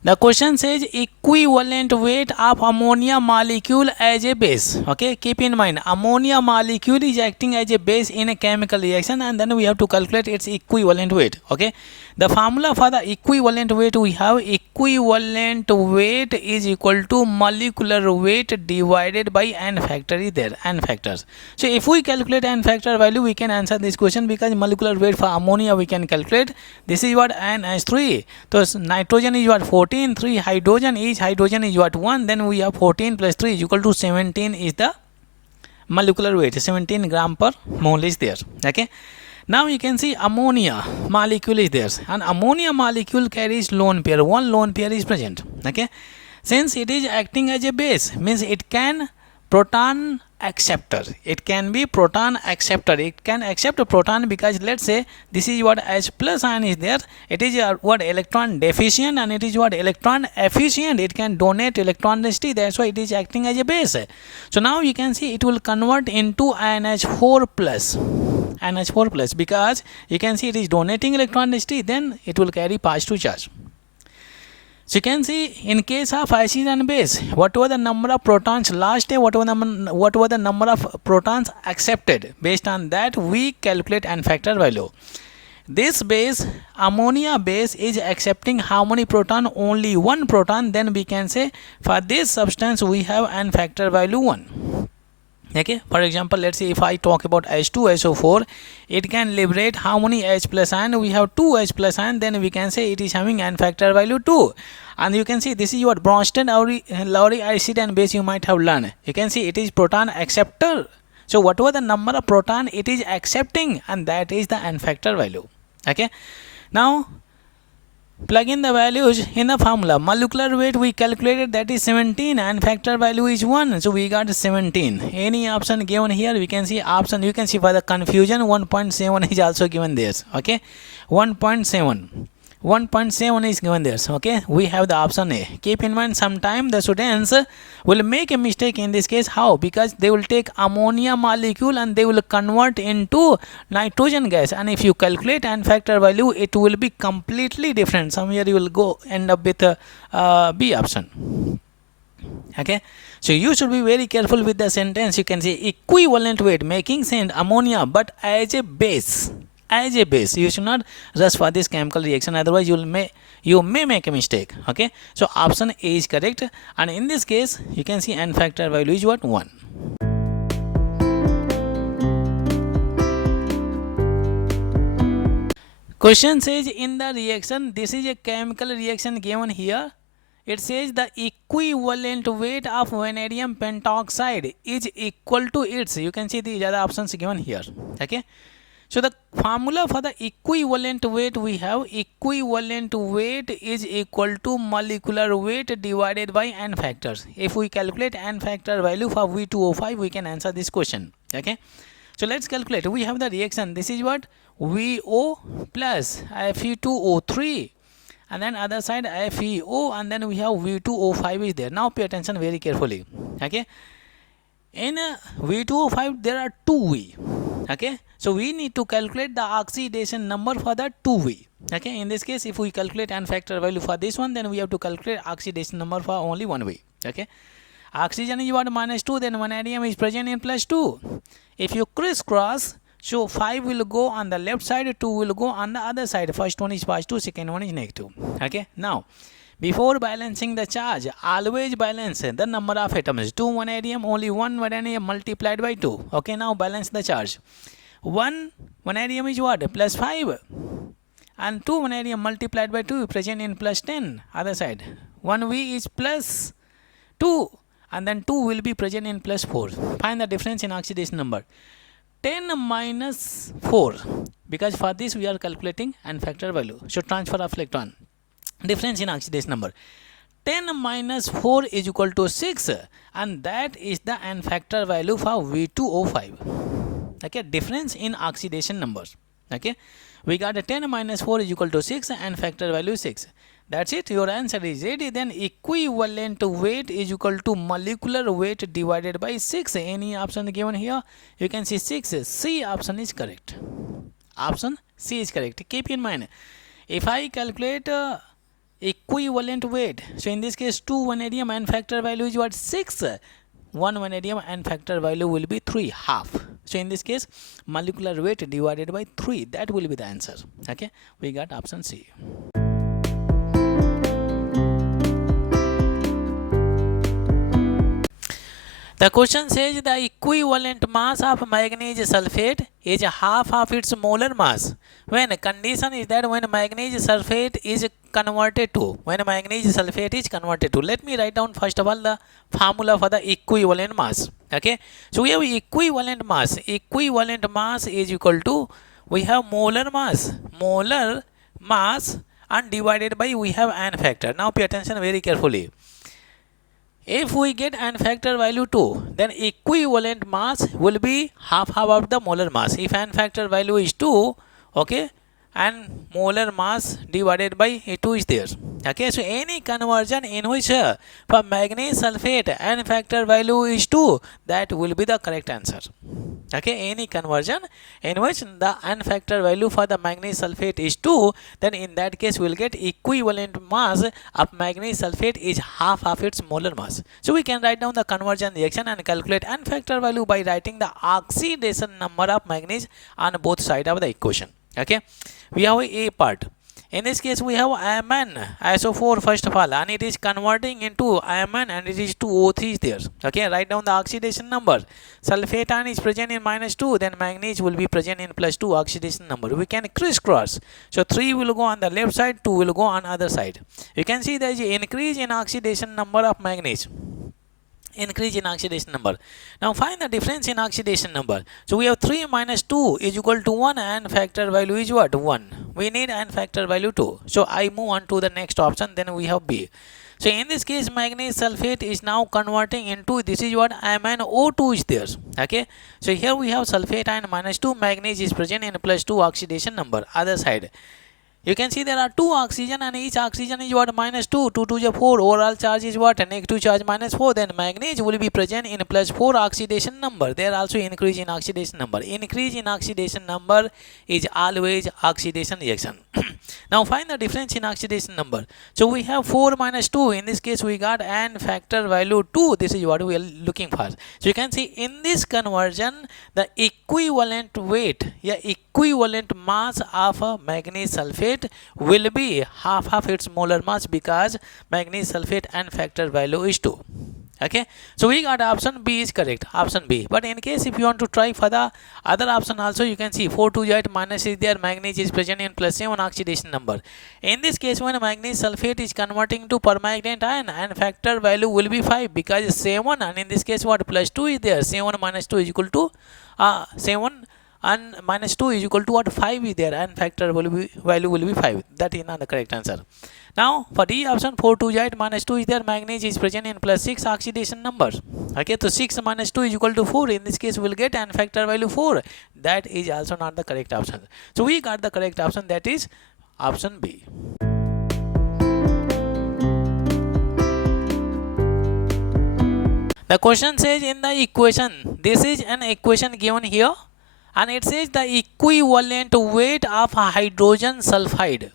The question says equivalent weight of ammonia molecule as a base. Okay, keep in mind ammonia molecule is acting as a base in a chemical reaction, and then we have to calculate its equivalent weight. Okay, the formula for the equivalent weight, we have equivalent weight is equal to molecular weight divided by n factor is there, n factors. So if we calculate n factor value, we can answer this question, because molecular weight for ammonia we can calculate. This is what NH3. So nitrogen is what 14, 3 hydrogen, each hydrogen is what 1, then we have 14 plus 3 is equal to 17 is the molecular weight, 17 gram per mole is there. Okay, now you can see ammonia molecule is there, and ammonia molecule carries lone pair, one lone pair is present. Okay, since it is acting as a base, means it can proton acceptor, it can be proton acceptor, it can accept a proton, because let's say this is what H plus ion is there, it is what electron deficient, and it is what electron efficient, it can donate electron density, that's why it is acting as a base. So now you can see it will convert into NH4 plus, NH4 plus, because you can see it is donating electron density, then it will carry positive charge. So you can see in case of acid and base, what were the number of protons last day, what were the number of protons accepted, based on that we calculate n factor value. This base, ammonia base, is accepting how many proton? Only one proton, then we can say for this substance we have n factor value 1. Okay, for example, let's say if I talk about H2SO4, it can liberate how many H plus ion? We have 2 H plus ion, then we can say it is having n factor value 2. And you can see this is what Bronsted lauric acid and base you might have learned. You can see it is proton acceptor. So whatever the number of proton it is accepting, and that is the n factor value. Okay, now plug in the values in the formula. Molecular weight we calculated, that is 17, and factor value is 1, so we got 17. Any option given here, we can see option, you can see for the confusion 1.7 is also given there. Okay, 1.7 is given there. Okay, we have the option A. Keep in mind, sometime the students will make a mistake in this case. How? Because they will take ammonia molecule and they will convert into nitrogen gas, and if you calculate n factor value, it will be completely different. Somewhere you will go end up with a B option. Okay, so you should be very careful with the sentence. You can say equivalent weight, making sense ammonia, but as a base. As a base, you should not rush for this chemical reaction, otherwise you may make a mistake. Okay, so option A is correct, and in this case you can see n factor value is what 1. Question says in the reaction, this is a chemical reaction given here. It says the equivalent weight of vanadium pentoxide is equal to its, you can see these are the options given here. Okay, so the formula for the equivalent weight, we have equivalent weight is equal to molecular weight divided by n factors. If we calculate n factor value for V2O5, we can answer this question. Okay, so let's calculate. We have the reaction, this is what VO plus Fe2O3, and then other side FeO, and then we have V2O5 is there. Now pay attention very carefully. Okay, in V2O5 there are 2V. Okay, so we need to calculate the oxidation number for the 2V. Okay, in this case if we calculate n factor value for this one, then we have to calculate oxidation number for only one V. Okay, oxygen is what -2, then vanadium is present in +2. If you crisscross, so 5 will go on the left side, 2 will go on the other side. First one is positive, second one is negative. Okay, now before balancing the charge, always balance the number of atoms. 2 vanadium, only 1 vanadium multiplied by 2. Okay, now balance the charge. 1 vanadium is what? +5. And 2 vanadium multiplied by 2 present in +10. Other side. 1V is +2. And then 2 will be present in +4. Find the difference in oxidation number. 10 minus 4. Because for this we are calculating n factor value. So transfer of electron. Difference in oxidation number. 10 minus 4 is equal to 6, and that is the n factor value for V2O5. Okay, difference in oxidation numbers. Okay, we got a 10 minus 4 is equal to 6, and factor value 6. That's it, your answer is ready. Then equivalent weight is equal to molecular weight divided by 6. Any option given here, you can see 6. C option is correct. Option C is correct. Keep in mind, if I calculate equivalent weight. So in this case 2 vanadium and factor value is what? 6. 1 vanadium and factor value will be 3, half. So in this case molecular weight divided by 3, that will be the answer. Okay, we got option C. The question says the equivalent mass of manganese sulfate is half of its molar mass when condition is that when manganese sulfate is converted to, let me write down first of all the formula for the equivalent mass. Okay, so we have equivalent mass is equal to, we have molar mass and divided by, we have n factor. Now pay attention very carefully. If we get n factor value 2, then equivalent mass will be half of the molar mass. If n factor value is 2, okay, and molar mass divided by 2 is there. Okay, so any conversion in which for manganese sulfate n factor value is 2, that will be the correct answer. Okay, any conversion in which the n factor value for the manganese sulfate is 2, then in that case we will get equivalent mass of manganese sulfate is half of its molar mass. So we can write down the conversion reaction and calculate n factor value by writing the oxidation number of manganese on both sides of the equation. Okay, we have a part. In this case we have Mn SO4 first of all, and it is converting into Mn and it is 2O3 is there. Okay, write down the oxidation number. Sulfate ion is present in -2, then manganese will be present in +2 oxidation number. We can crisscross. So 3 will go on the left side, 2 will go on other side. You can see there is an increase in oxidation number of manganese. Increase in oxidation number. Now find the difference in oxidation number. So we have 3 minus 2 is equal to 1 and factor value is what? 1. We need and factor value 2. So I move on to the next option, then we have B. So in this case manganese sulfate is now converting into, this is what MnO2 is there. Okay, so here we have sulfate ion -2, manganese is present in +2 oxidation number. Other side, you can see there are 2 oxygen and each oxygen is what? -2, 2 to the 4, overall charge is what? Negative charge -4, then manganese will be present in +4 oxidation number. There also increase in oxidation number. Increase in oxidation number is always oxidation reaction. Now find the difference in oxidation number. So we have 4 minus 2, in this case we got n factor value 2, this is what we are looking for. So you can see in this conversion the equivalent weight, equivalent mass of manganese sulfate will be half of its molar mass because manganese sulfate n factor value is 2. Okay, so we got option B is correct, option B. But in case if you want to try for the other option also, you can see 4 to 8 minus is there, manganese is present in +7 oxidation number. In this case when manganese sulfate is converting to permanganate ion and factor value will be 5 because 7, and in this case what? +2 is there, 7 minus 2 is equal to 7 and -2 is equal to what? 5 is there, and factor value will be 5. That is not the correct answer. Now for D option, 4 to 8 -2 is there, manganese is present in +6 oxidation number. Okay, so 6 minus 2 is equal to 4. In this case we will get and factor value 4. That is also not the correct option. So we got the correct option, that is option B. The question says in the equation, this is an equation given here, and it says the equivalent weight of hydrogen sulfide.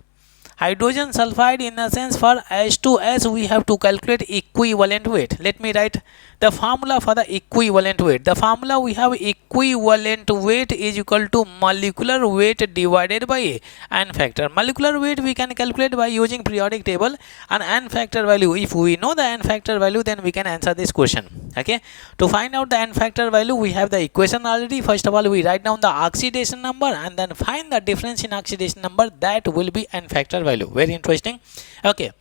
Hydrogen sulfide, in the sense for H2S we have to calculate equivalent weight. Let me write the formula for the equivalent weight. The formula we have, equivalent weight is equal to molecular weight divided by n factor. Molecular weight we can calculate by using periodic table, and n factor value, if we know the n factor value then we can answer this question. Okay, to find out the n factor value we have the equation already. First of all we write down the oxidation number and then find the difference in oxidation number, that will be n factor value. Very interesting. Okay,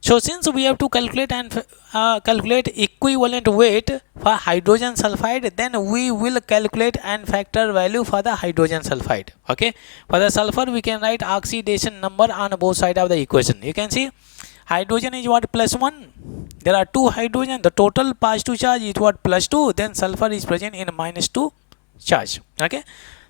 so since we have to calculate and calculate equivalent weight for hydrogen sulfide, then we will calculate n factor value for the hydrogen sulfide. Okay, for the sulfur we can write oxidation number on both sides of the equation. You can see hydrogen is what? +1. There are 2 hydrogen, the total positive charge is what? +2, then sulfur is present in -2 charge. Okay,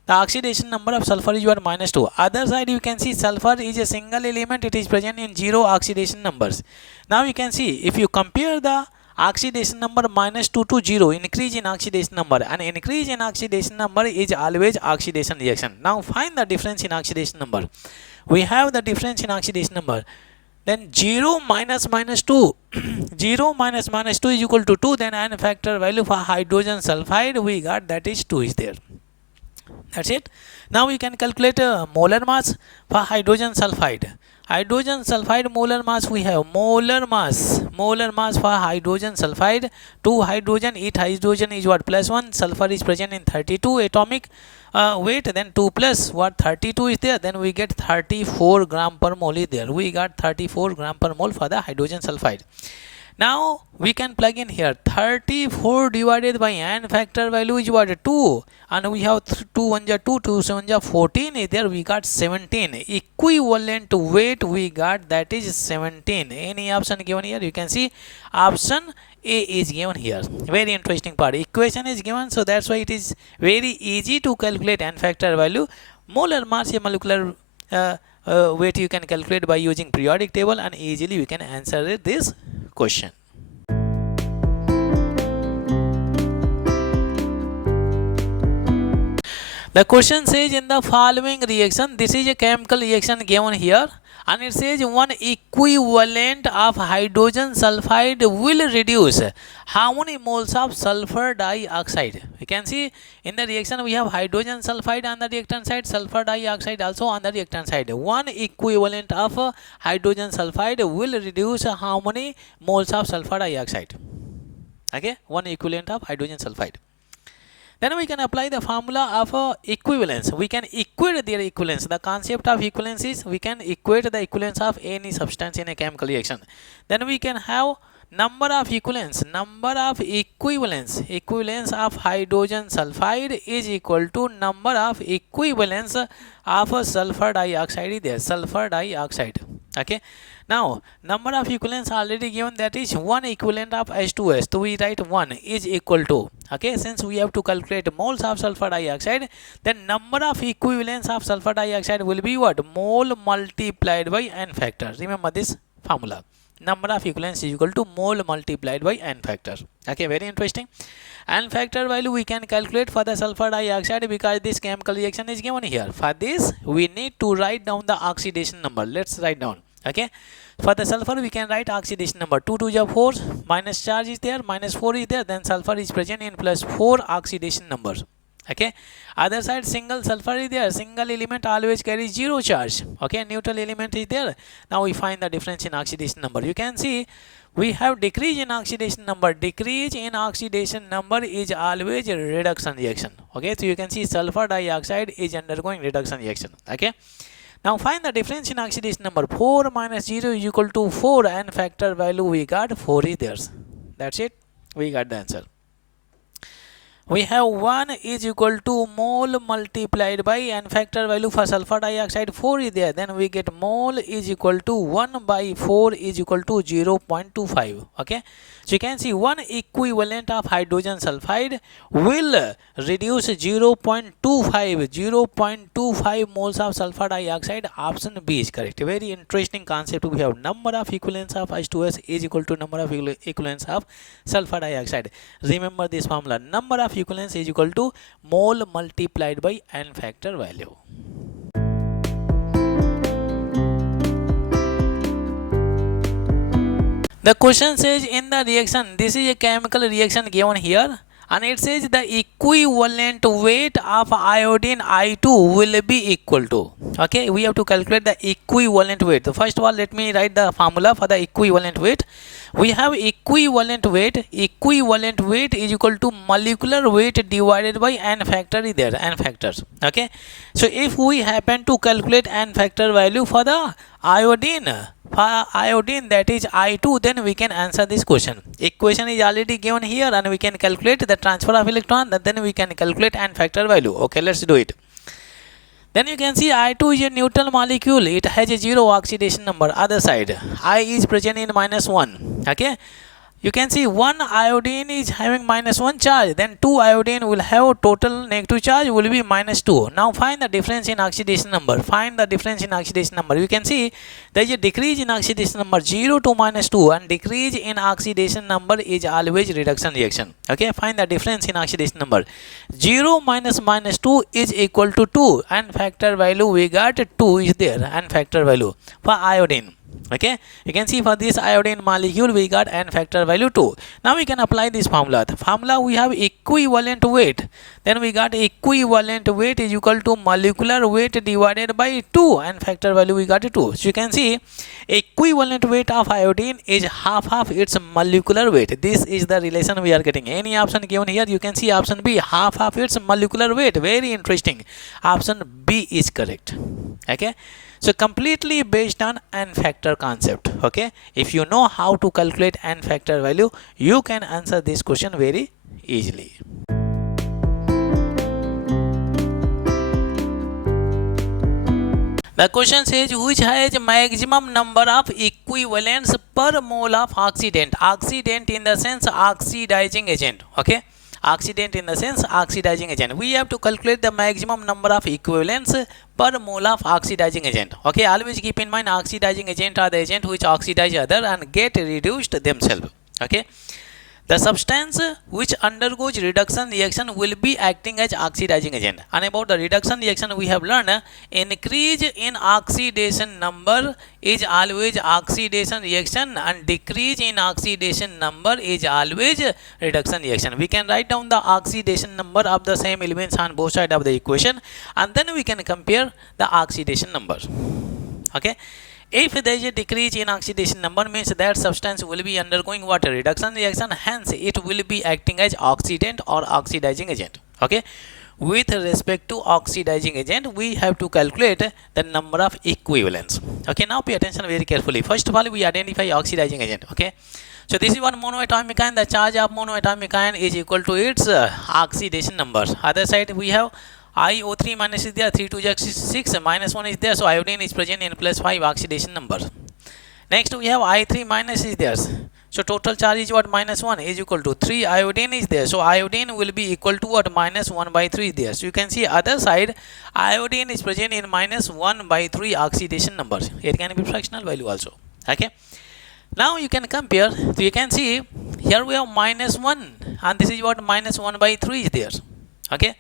the oxidation number of sulfur is what? -2. Other side you can see sulfur is a single element, it is present in 0 oxidation numbers. Now you can see if you compare the oxidation number -2 to 0, increase in oxidation number, and increase in oxidation number is always oxidation reaction. Now find the difference in oxidation number. We have the difference in oxidation number. then 0 minus minus 2 0 minus minus 2 is equal to 2. Then n factor value for hydrogen sulfide we got, that is 2 is there. That's it. Now we can calculate molar mass for hydrogen sulfide. Hydrogen sulfide molar mass, we have molar mass for hydrogen sulfide. 2 hydrogen, each hydrogen is what, plus 1. Sulfur is present in 32 atomic weight. Then 2 plus what, 32 is there. Then we get 34 gram per mole is there. We got 34 gram per mole for the hydrogen sulfide. Now we can plug in here 34 divided by n factor value is what, 2, and we have 2 1 2, 2 7 14 is there. We got 17 equivalent weight we got, that is 17. Any option given here? You can see option A is given here. Very interesting part. Equation is given, so that's why it is very easy to calculate n factor value. Molar mass a molecular weight you can calculate by using periodic table, and easily you can answer this question. The question says, in the following reaction, this is a chemical reaction given here, and it says one equivalent of hydrogen sulfide will reduce how many moles of sulfur dioxide? You can see in the reaction we have hydrogen sulfide on the reactant side, sulfur dioxide also on the reactant side. One equivalent of hydrogen sulfide will reduce how many moles of sulfur dioxide? Okay, one equivalent of hydrogen sulfide. Then we can apply the formula of equivalence. We can equate their equivalence. The concept of equivalence is we can equate the equivalence of any substance in a chemical reaction. Then we can have number of equivalence. Number of equivalence of hydrogen sulfide is equal to number of equivalence of sulfur dioxide there. Sulfur dioxide. Okay. Now number of equivalence already given, that is 1 equivalent of H2S. So we write 1 is equal to, okay, since we have to calculate moles of sulfur dioxide, then number of equivalence of sulfur dioxide will be what? Mole multiplied by n factor. Remember this formula. Number of equivalence is equal to mole multiplied by n factor. Okay, very interesting. N factor value we can calculate for the sulfur dioxide because this chemical reaction is given here. For this we need to write down the oxidation number. Let's write down. Okay, for the sulfur we can write oxidation number 2 to the 4, minus charge is there, minus 4 is there, then sulfur is present in plus 4 oxidation number. Okay, other side single sulfur is there, single element always carries 0 charge. Okay, neutral element is there. Now we find the difference in oxidation number. You can see we have decrease in oxidation number. Decrease in oxidation number is always a reduction reaction. Okay, so you can see sulfur dioxide is undergoing reduction reaction. Okay, now find the difference in oxidation number. 4 minus 0 is equal to 4, and factor value we got 4 is there. That's it. We got the answer. We have 1 is equal to mole multiplied by n factor value for sulfur dioxide 4 is there. Then we get mole is equal to 1 by 4 is equal to 0.25. Okay, so you can see one equivalent of hydrogen sulfide will reduce 0.25 moles of sulfur dioxide. Option B is correct. Very interesting concept. We have number of equivalence of H2S is equal to number of equivalence of sulfur dioxide. Remember this formula. Number of equivalence is equal to mole multiplied by n factor value. The question says, in the reaction, this is a chemical reaction given here, and it says the equivalent weight of iodine I2 will be equal to. Okay, we have to calculate the equivalent weight. So first of all, let me write the formula for the equivalent weight. We have equivalent weight. Equivalent weight is equal to molecular weight divided by n factor is there, n factors. Okay, so if we happen to calculate n factor value for the iodine, that is I2, then we can answer this question. Equation is already given here, and we can calculate the transfer of electron, then we can calculate n factor value. Okay, let's do it. Then you can see I2 is a neutral molecule. It has a 0 oxidation number. Other side, I is present in -1. Okay, you can see one iodine is having -1 charge, then 2 iodine will have total negative charge will be -2. Now find the difference in oxidation number. Find the difference in oxidation number. You can see there is a decrease in oxidation number 0 to -2, and decrease in oxidation number is always reduction reaction. Okay, find the difference in oxidation number. 0 minus -2 is equal to 2, and factor value we got 2 is there, and factor value for iodine. Okay, you can see for this iodine molecule we got n factor value 2. Now we can apply this formula. The formula we have equivalent weight. Then we got equivalent weight is equal to molecular weight divided by 2, and factor value we got 2. So you can see equivalent weight of iodine is half of its molecular weight. This is the relation we are getting. Any option given here, you can see option B, half of its molecular weight. Very interesting. Option B is correct. Okay, so completely based on n factor concept. Okay, if you know how to calculate n factor value, you can answer this question very easily. The question says which has maximum number of equivalents per mole of oxidant. Oxidant in the sense oxidizing agent. Okay, oxidant in the sense oxidizing agent. We have to calculate the maximum number of equivalents per mole of oxidizing agent. Okay, always keep in mind oxidizing agent are the agent which oxidize other and get reduced themselves. Okay, the substance which undergoes reduction reaction will be acting as oxidizing agent. And about the reduction reaction we have learned, increase in oxidation number is always oxidation reaction and decrease in oxidation number is always reduction reaction. We can write down the oxidation number of the same elements on both sides of the equation, and then we can compare the oxidation number. Okay, if there is a decrease in oxidation number, means that substance will be undergoing what? Reduction reaction, hence it will be acting as oxidant or oxidizing agent. Okay, with respect to oxidizing agent, we have to calculate the number of equivalents. Okay, now pay attention very carefully. First of all, we identify oxidizing agent. Okay, so this is one monoatomic ion. The charge of monoatomic ion is equal to its oxidation number. Other side we have IO3 minus is there, 3 2 is 6, minus 1 is there, so iodine is present in plus 5 oxidation number. Next we have I3 minus is there, so total charge is what? Minus 1 is equal to 3 iodine is there, so iodine will be equal to what? Minus 1 by 3 is there. So you can see other side iodine is present in minus 1 by 3 oxidation number. It can be fractional value also. Okay, now you can compare. So you can see here we have minus 1 and this is what? Minus 1 by 3 is there. Okay,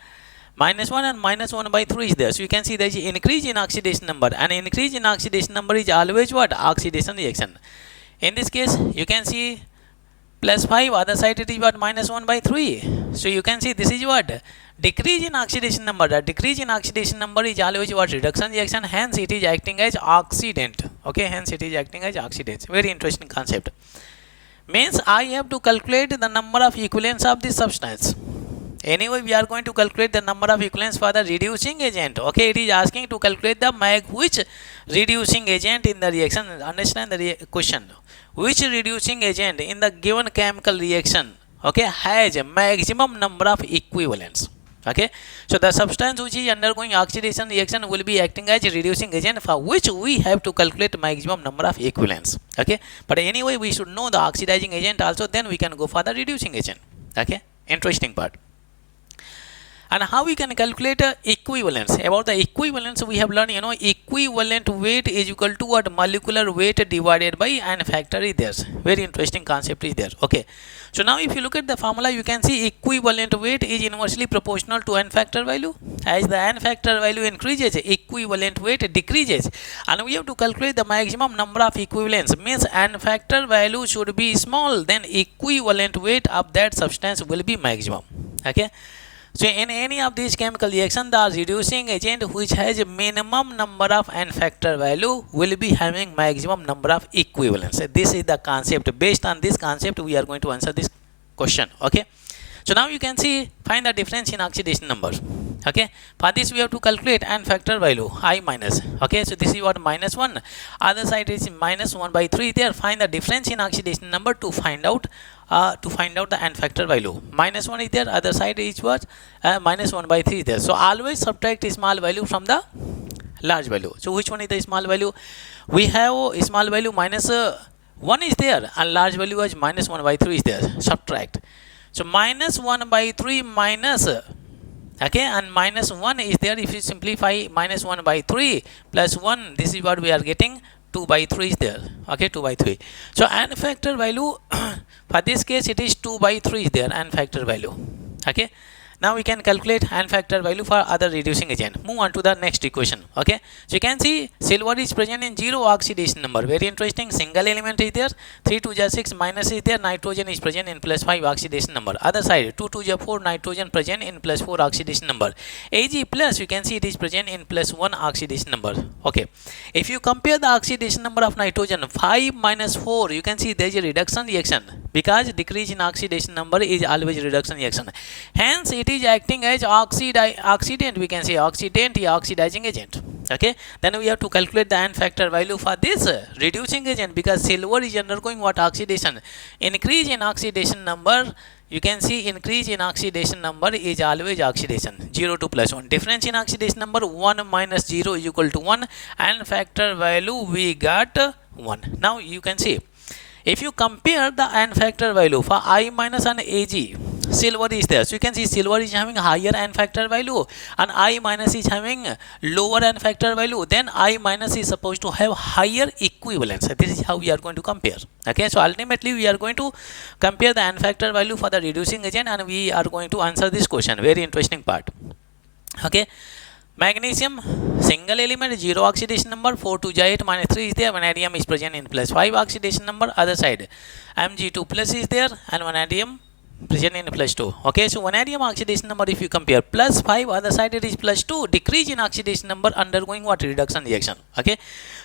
minus 1 and minus 1 by 3 is there. So you can see there is an increase in oxidation number, and increase in oxidation number is always what? Oxidation reaction. In this case you can see plus 5, other side it is what? Minus 1 by 3. So you can see this is what? Decrease in oxidation number. The decrease in oxidation number is always what? Reduction reaction, hence it is acting as oxidant. Okay, hence it is acting as oxidant. Very interesting concept. Means I have to calculate the number of equivalents of this substance. Anyway, we are going to calculate the number of equivalents for the reducing agent. Okay, it is asking to calculate the which reducing agent in the reaction. Understand the question. Which reducing agent in the given chemical reaction, okay, has a maximum number of equivalents. Okay, so the substance which is undergoing oxidation reaction will be acting as a reducing agent, for which we have to calculate maximum number of equivalents. Okay, but anyway we should know the oxidizing agent also, then we can go for the reducing agent. Okay, interesting part. And how we can calculate equivalence? About the equivalence we have learned, equivalent weight is equal to what? Molecular weight divided by n factor is there. Very interesting concept is there. Okay, so now if you look at the formula, you can see equivalent weight is inversely proportional to n factor value. As the n factor value increases, equivalent weight decreases, and we have to calculate the maximum number of equivalents. Means n factor value should be small, then equivalent weight of that substance will be maximum. Okay, so in any of these chemical reaction, the reducing agent which has a minimum number of n factor value will be having maximum number of equivalents. This is the concept. Based on this concept, we are going to answer this question. Okay, so now you can see, find the difference in oxidation number. Okay, for this we have to calculate n factor value I minus. Okay, so this is what? Minus 1, other side is minus 1 by 3 there. Find the difference in oxidation number to find out the n factor value. Minus 1 is there, other side is what? Minus 1 by 3 there. So always subtract a small value from the large value. So which one is the small value? We have a small value minus 1 is there, and large value is minus 1 by 3 is there. Subtract. So minus 1 by 3 minus, okay, and minus 1 is there. If you simplify minus 1 by 3 plus 1, this is what we are getting. 2 by 3 is there. Okay, 2 by 3. So n factor value for this case it is 2 by 3 is there, n factor value. Okay, Now we can calculate N factor value for other reducing agent. Move on to the next equation. Okay, so you can see silver is present in 0 oxidation number. Very interesting. Single element is there. 3 2 is 6 minus is there. Nitrogen is present in plus 5 oxidation number. Other side 2 2 is 4 nitrogen present in plus 4 oxidation number. Ag plus you can see it is present in plus 1 oxidation number. Okay, if you compare the oxidation number of nitrogen 5 minus 4, you can see there is a reduction reaction, because decrease in oxidation number is always reduction reaction. Hence it is acting as oxidant, we can say oxidant or oxidizing agent. Okay, then we have to calculate the N factor value for this reducing agent, because silver is undergoing what? Oxidation. Increase in oxidation number, you can see increase in oxidation number is always oxidation. 0 to plus 1. Difference in oxidation number 1 minus 0 is equal to 1. And factor value we got 1. Now you can see, if you compare the N factor value for I minus and Ag, silver is there. So you can see silver is having higher N factor value and I minus is having lower N factor value. Then I minus is supposed to have higher equivalence. This is how we are going to compare. Okay, so ultimately we are going to compare the N factor value for the reducing agent and we are going to answer this question. Very interesting part. Okay. Magnesium, single element, 0 oxidation number, 4 2 8 minus 3 is there. Vanadium is present in plus 5 oxidation number. Other side, Mg2 plus is there and vanadium present in plus 2. Okay, so vanadium oxidation number, if you compare plus 5, other side it is plus 2. Decrease in oxidation number undergoing what? Reduction reaction. Okay,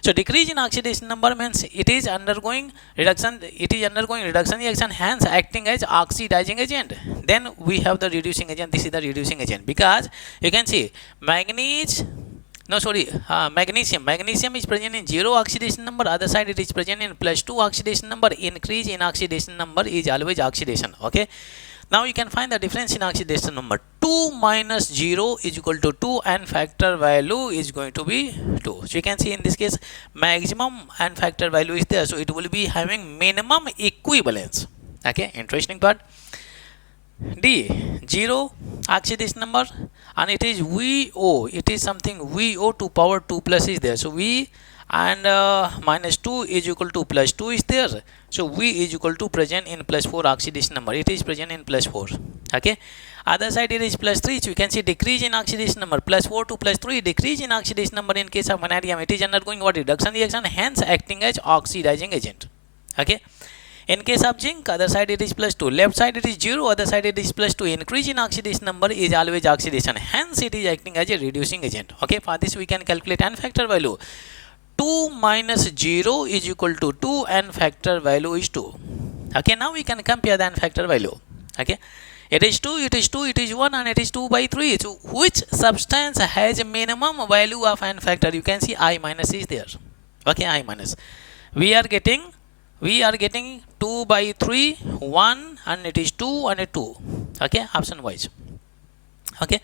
so decrease in oxidation number means it is undergoing reduction, reaction, hence acting as oxidizing agent. Then we have the reducing agent. This is the reducing agent, because you can see magnesium is present in 0 oxidation number. Other side it is present in plus 2 oxidation number. Increase in oxidation number is always oxidation. Okay, now you can find the difference in oxidation number. 2 minus 0 is equal to 2 and factor value is going to be 2. So you can see in this case maximum and factor value is there, so it will be having minimum equivalence. Okay, interesting part. D, 0 oxidation number and it is VO, it is something VO to power 2 plus is there. So V and minus 2 is equal to plus 2 is there. So V is equal to present in plus 4 oxidation number. It is present in plus 4. Okay, other side it is plus 3. So you can see decrease in oxidation number, plus 4 to plus 3. Decrease in oxidation number in case of vanadium, it is undergoing what? Reduction reaction, hence acting as oxidizing agent. Okay, in case of zinc, other side it is plus 2. Left side it is 0, other side it is plus 2. Increase in oxidation number is always oxidation. Hence it is acting as a reducing agent. Okay, for this we can calculate N factor value. 2 minus 0 is equal to 2 and factor value is 2. Okay, now we can compare the N factor value. Okay, it is 2, it is 2, it is 1 and it is 2 by 3. So which substance has a minimum value of N factor? You can see I minus is there. Okay, I minus. We are getting 2 by 3, 1 and it is 2 and 2. Okay, option wise. Okay,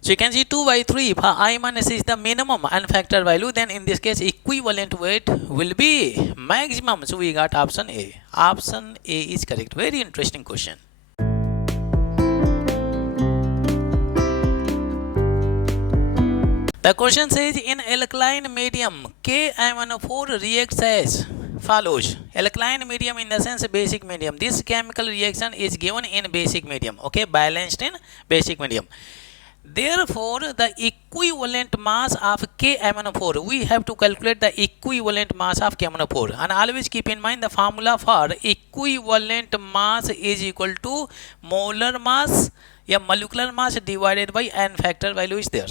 so you can see 2 by 3 for I minus is the minimum and factor value. Then in this case equivalent weight will be maximum. So we got option A. Option A is correct. Very interesting question. The question says in alkaline medium KMnO4 reacts as follows. Alkaline medium in the sense basic medium. This chemical reaction is given in basic medium. Okay, balanced in basic medium. Therefore, the equivalent mass of KMnO4, we have to calculate the equivalent mass of KMnO4. And always keep in mind the formula for equivalent mass is equal to molar mass, molecular mass divided by N factor value is there.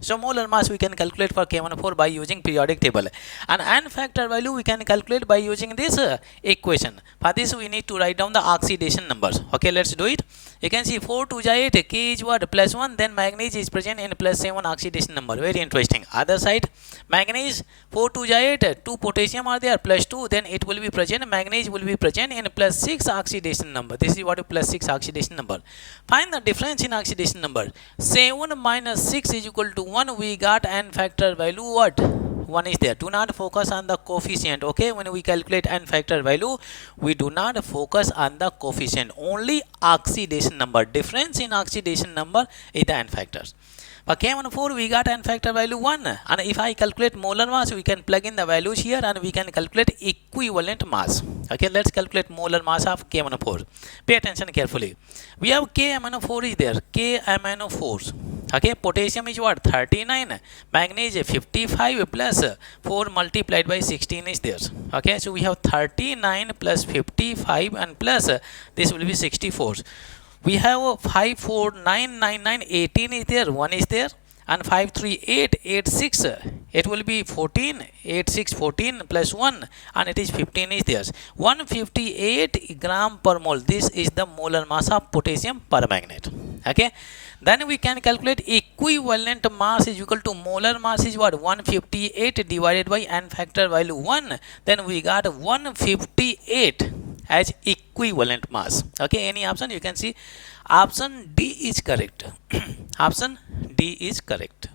So molar mass we can calculate for KMnO4 by using periodic table, and N factor value we can calculate by using this equation. For this we need to write down the oxidation numbers. Okay, let's do it. You can see 4 2 8, K is what? Plus 1. Then manganese is present in plus 7 oxidation number. Very interesting. Other side, manganese 4 2 8, 2 potassium are there, plus 2. Then it will be present, manganese will be present in plus 6 oxidation number. This is what? Plus 6 oxidation number. Find the difference in oxidation number. 7 minus 6 is equal to 1. We got N factor value what? 1 is there. Do not focus on the coefficient. Okay, when we calculate N factor value, we do not focus on the coefficient, only oxidation number. Difference in oxidation number is the N factors. For K14 we got n factor value 1, and if I calculate molar mass we can plug in the values here and we can calculate equivalent mass. Okay, let's calculate molar mass of KMnO4. Pay attention carefully. We have KMnO4 is there, KMnO4. Okay, potassium is what? 39, magnesium 55 plus 4 multiplied by 16 is there. Okay, so we have 39 plus 55 and plus this will be 64. We have 5, 4, 9, 9, 9, 18 is there, 1 is there, and 5, 3, 8, 8, 6, it will be 14, 8, 6, 14 plus 1, and it is 15 is there. 158 gram per mole, this is the molar mass of potassium permanganate. Okay, then we can calculate equivalent mass is equal to molar mass is what? 158 divided by n factor value 1, then we got 158 as equivalent mass. Okay, any option you can see. Option D is correct. Option D is correct.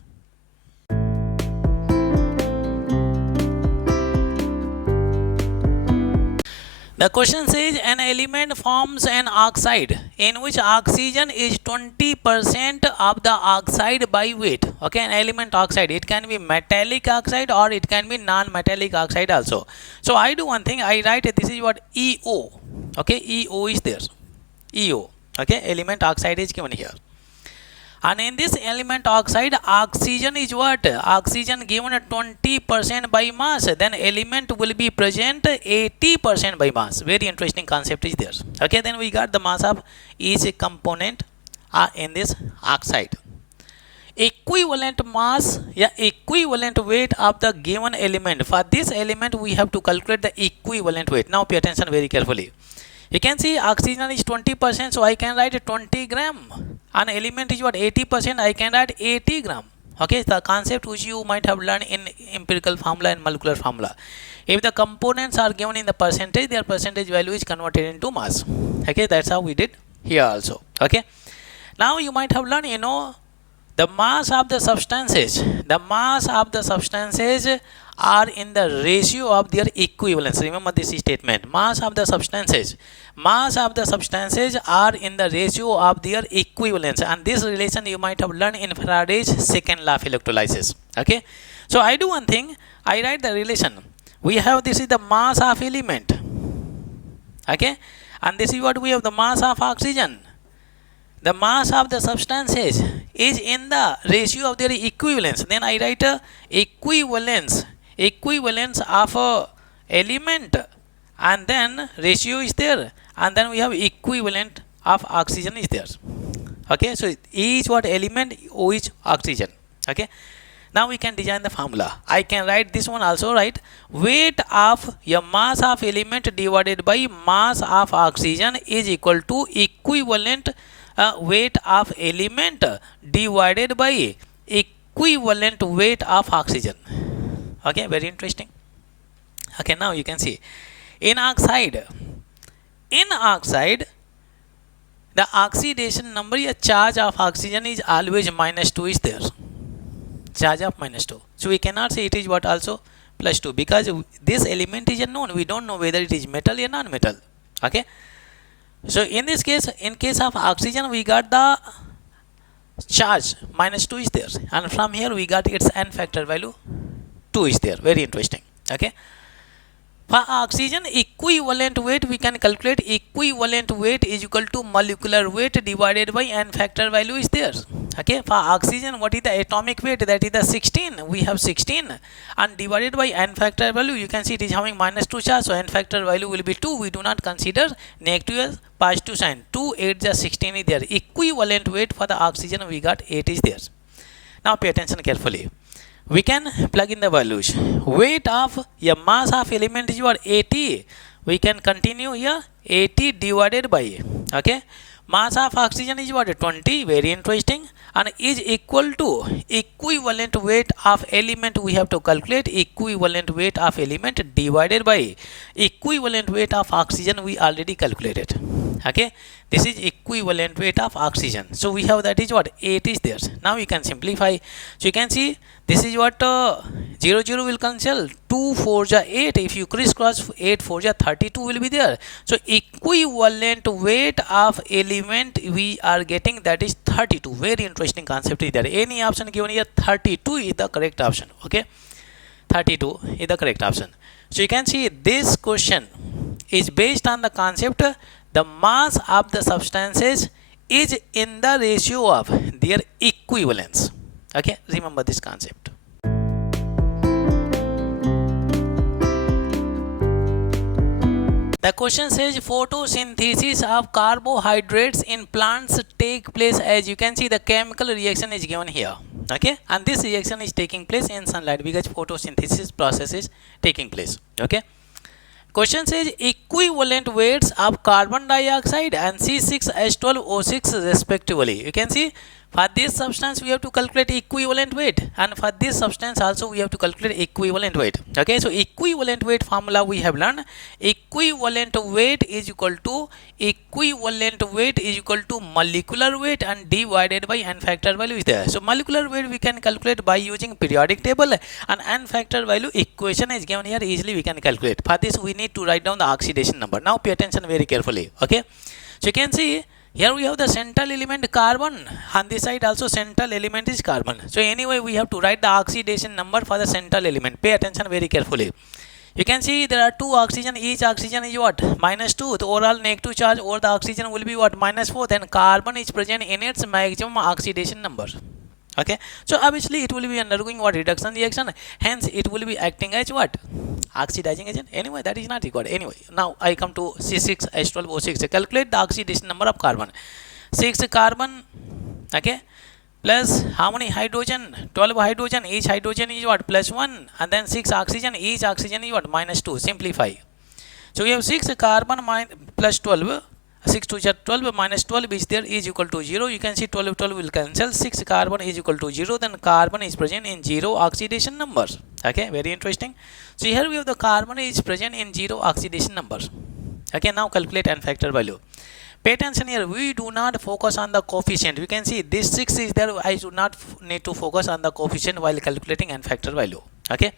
The question says an element forms an oxide in which oxygen is 20% of the oxide by weight. Okay, an element oxide, it can be metallic oxide or it can be non-metallic oxide also. So I do one thing, I write this is what? EO. Okay, EO is there. EO. Okay, element oxide is given here. And in this element oxide, oxygen is what? Oxygen given 20% by mass, then element will be present 80% by mass. Very interesting concept is there. Okay, then we got the mass of each component in this oxide. Equivalent mass, equivalent weight of the given element. For this element we have to calculate the equivalent weight. Now pay attention very carefully. You can see oxygen is 20%, so I can write 20 gram. An element is what? 80%, I can write 80 gram. Okay, the concept which you might have learned in empirical formula and molecular formula. If the components are given in the percentage, their percentage value is converted into mass. Okay, that's how we did here also. Okay, now you might have learned, the mass of the substances. The mass of the substances are in the ratio of their equivalence. Remember this statement. Mass of the substances are in the ratio of their equivalence, and this relation you might have learned in Faraday's second law of electrolysis. Okay, so I do one thing, I write the relation. We have, this is the mass of element. Okay, and this is what we have, the mass of oxygen. The mass of the substances is in the ratio of their equivalence. Then I write a equivalence of a element, and then ratio is there, and then we have equivalent of oxygen is there. Okay, so each what element, O is oxygen. Okay, now we can design the formula. I can write this one also, right? Weight of a mass of element divided by mass of oxygen is equal to equivalent weight of element divided by equivalent weight of oxygen. Okay, very interesting. Okay, now you can see in oxide, the oxidation number, a charge of oxygen is always -2 is there. Charge of -2. So we cannot say it is what also +2, because this element is unknown. We don't know whether it is metal or non-metal. Okay. So in this case, in case of oxygen, we got the charge -2 is there, and from here we got its n factor value 2 is there. Very interesting. Okay, for oxygen equivalent weight, we can calculate equivalent weight is equal to molecular weight divided by n factor value is there. Okay, for oxygen, what is the atomic weight? That is the 16. We have 16, and divided by n factor value, you can see it is having -2 charge, so n factor value will be 2. We do not consider negative positive sign. 2, 8 just 16 is there. Equivalent weight for the oxygen we got 8 is there. Now pay attention carefully. We can plug in the values. Weight of a mass of element is what? 80. We can continue here. 80 divided by, okay, mass of oxygen is what? 20. Very interesting. And is equal to equivalent weight of element. We have to calculate equivalent weight of element divided by equivalent weight of oxygen. We already calculated. Okay, this is equivalent weight of oxygen. So we have that is what 8 is there. Now you can simplify. So you can see this is what 0 0 will cancel, 2 4 ja 8. If you crisscross 8 4 ja 32 will be there. So equivalent weight of element we are getting, that is 32. Very interesting concept is there. Any option given here, 32 is the correct option. Okay, 32 is the correct option. So you can see this question is based on the concept the mass of the substances is in the ratio of their equivalence. Okay, remember this concept. The question says photosynthesis of carbohydrates in plants take place, as you can see the chemical reaction is given here. Okay, and this reaction is taking place in sunlight because photosynthesis process is taking place. Okay, question says equivalent weights of carbon dioxide and C6H12O6 respectively. You can see for this substance we have to calculate equivalent weight, and for this substance also we have to calculate equivalent weight. Okay, so equivalent weight formula we have learned. Equivalent weight is equal to molecular weight and divided by n factor value is there. So molecular weight we can calculate by using periodic table, and n factor value equation is given here, easily we can calculate. For this we need to write down the oxidation number. Now pay attention very carefully. Okay, so you can see here we have the central element carbon, on this side also central element is carbon. So anyway we have to write the oxidation number for the central element. Pay attention very carefully. You can see there are two oxygen, each oxygen is what -2, the overall negative charge over the oxygen will be what -4, then carbon is present in its maximum oxidation number. Okay, so obviously it will be undergoing what reduction reaction, hence it will be acting as what oxidizing agent. Anyway that is not required. Anyway now I come to C6H12O6. Calculate the oxidation number of carbon. 6 carbon, okay, plus how many hydrogen? 12 hydrogen, each hydrogen is what +1, and then 6 oxygen, each oxygen is what -2. Simplify. So we have 6 carbon plus 12, 6 to 12 minus 12 is there is equal to 0. You can see 12 will cancel. 6 carbon is equal to 0, then carbon is present in 0 oxidation numbers. Okay, very interesting. So here we have the carbon is present in 0 oxidation numbers. Okay, now calculate n factor value. Pay attention here, we do not focus on the coefficient. You can see this 6 is there, I do not need to focus on the coefficient while calculating n factor value. Okay,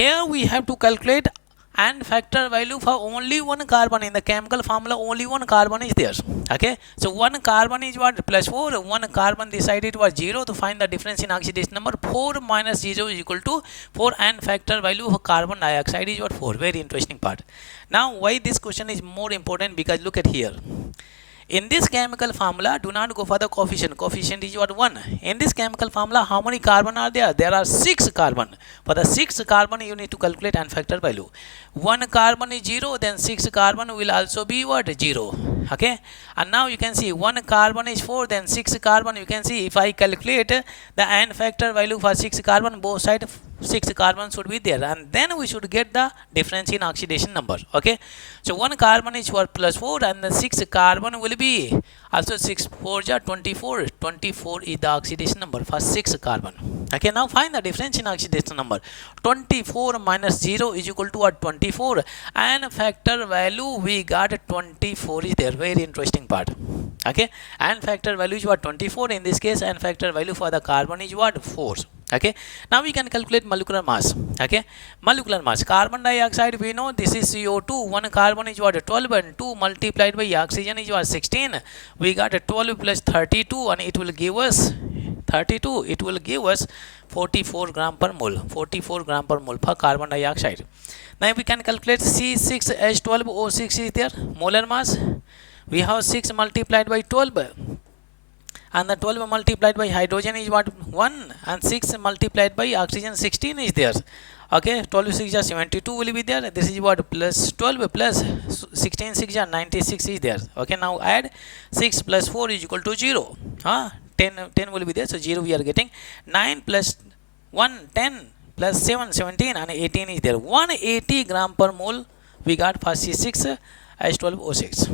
here we have to calculate n factor value for only one carbon. In the chemical formula only one carbon is there. Okay, so one carbon is what +4, one carbon this side it was 0. To find the difference in oxidation number, 4 minus 0 is equal to 4, n factor value of carbon dioxide is what 4. Very interesting part. Now why this question is more important, because look at here. In this chemical formula, do not go for the coefficient. Coefficient is what 1. In this chemical formula, how many carbon are there? There are 6 carbon. For the 6 carbon, you need to calculate n factor value. 1 carbon is 0, then 6 carbon will also be what 0. Okay, and now you can see 1 carbon is 4, then 6 carbon. You can see if I calculate the n factor value for 6 carbon, both sides 6 carbon should be there, and then we should get the difference in oxidation number. Okay, so 1 carbon is for +4, and the 6 carbon will be also 6 4 ja 24. 24 is the oxidation number for 6 carbon. Okay, now find the difference in oxidation number. 24 minus 0 is equal to what 24, and factor value we got 24 is there. Very interesting part. Okay, and factor value is what 24 in this case, and factor value for the carbon is what 4. Okay, now we can calculate molecular mass. Okay, molecular mass, carbon dioxide we know this is CO2. 1 carbon is what 12, and 2 multiplied by oxygen is what 16. We got 12 plus 32, and it will give us 32. It will give us 44 gram per mole. 44 gram per mole for carbon dioxide. Now we can calculate C6H12O6 is there. Molar mass we have 6 multiplied by 12, and the 12 multiplied by hydrogen is what 1, and 6 multiplied by oxygen 16 is there. Okay, 12 6 is 72 will be there. This is what plus 12 plus 16 6 is 96 is there. Okay, now add 6 plus 4 is equal to 0. 10 will be there, so 0 we are getting. 9 plus 1 10 plus 7 17, and 18 is there. 180 gram per mole we got for C6H12O6.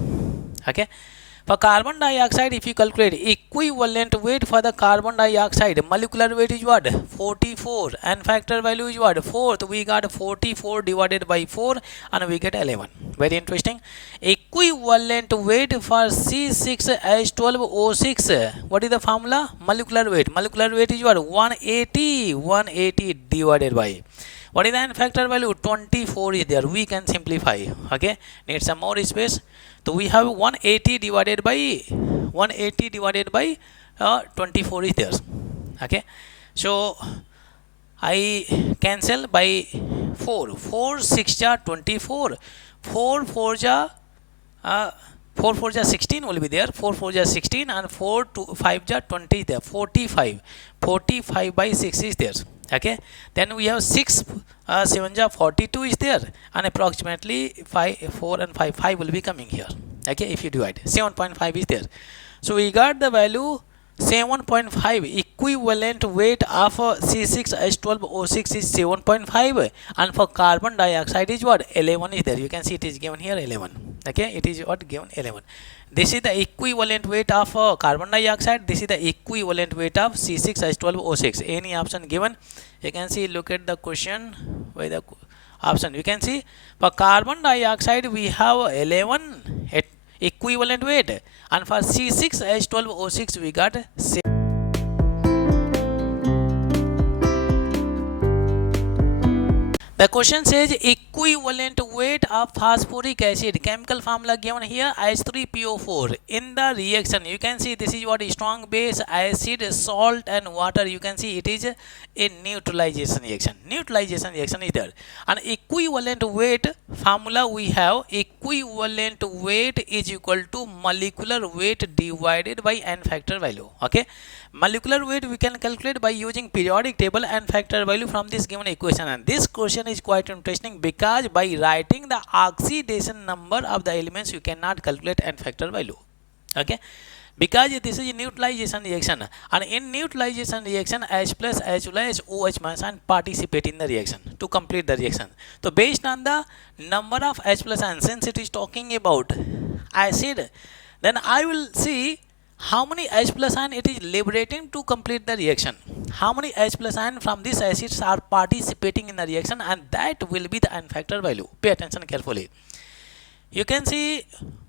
Okay, For carbon dioxide, if you calculate equivalent weight for the carbon dioxide, molecular weight is what? 44, and factor value is what? 4. We got 44 divided by 4 and we get 11. Very interesting. Equivalent weight for C6H12O6. What is the formula? Molecular weight. Molecular weight is what? 180. 180 divided by. What is the n factor value? 24 is there. We can simplify. Okay. Need some more space. So we have 180 divided by 24 is there. Okay. So I cancel by 4. 4 6 ja 24. 4 4 ja 4 4 ja 16 will be there. 4 4 ja 16 and 4 5 ja 20 is there. 45. 45 by 6 is there. Okay. Then we have 6 7 ja 42 is there, and approximately 5 4 and 5 will be coming here. Okay, if you divide 7.5 is there. So we got the value 7.5. Equivalent weight of C6H12O6 is 7.5, and for carbon dioxide is what? 11 is there. You can see it is given here 11. Okay, it is what given 11. This is the equivalent weight of carbon dioxide. This is the equivalent weight of C6H12O6. Any option given? You can see, look at the question by the option. You can see for carbon dioxide we have 11 equivalent weight, and for C6H12O6 we got 6. The question says equivalent weight of phosphoric acid. Chemical formula given here H3PO4. In the reaction, you can see this is what is strong base, acid, salt and water. You can see it is a neutralization reaction. Neutralization reaction is there. And equivalent weight formula we have, equivalent weight is equal to molecular weight divided by n factor value. Okay. Molecular weight we can calculate by using periodic table and factor value from this given equation, and this question is quite interesting because by writing the oxidation number of the elements you cannot calculate n factor value. Okay, because this is a neutralization reaction, and in neutralization reaction H plus H plus OH minus and participate in the reaction to complete the reaction. So based on the number of H plus and since it is talking about acid, then I will see how many H plus ion it is liberating to complete the reaction. How many H plus ion from these acids are participating in the reaction, and that will be the n factor value. Pay attention carefully. You can see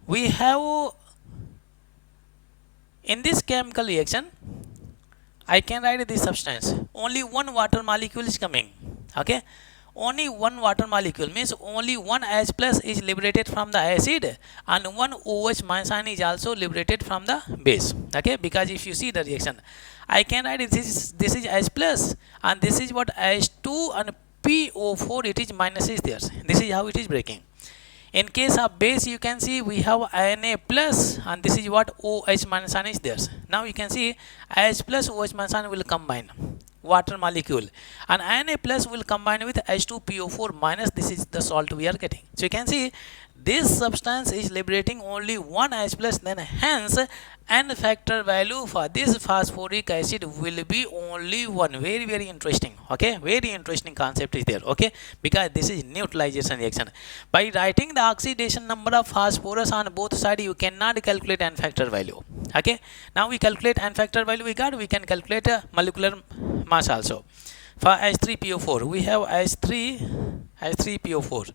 we have in this chemical reaction, I can write this substance. Only one water molecule is coming. Okay. Only one water molecule means only one H plus is liberated from the acid, and one OH minus ion is also liberated from the base. Okay, because if you see the reaction, I can write this is H plus, and this is what H2 and PO4 it is minus is there. This is how it is breaking. In case of base, you can see we have Na plus, and this is what OH minus ion is there. Now you can see H plus OH minus ion will combine water molecule, and Na plus will combine with H2PO4 minus. This is the salt we are getting. So you can see this substance is liberating only one H plus, then hence n factor value for this phosphoric acid will be only one. Very very interesting. Okay, very interesting concept is there. Okay, because this is neutralization reaction. By writing the oxidation number of phosphorus on both sides, you cannot calculate n factor value. Okay, now we calculate n factor value we got. We can calculate molecular mass also. For H3PO4 we have H3PO4.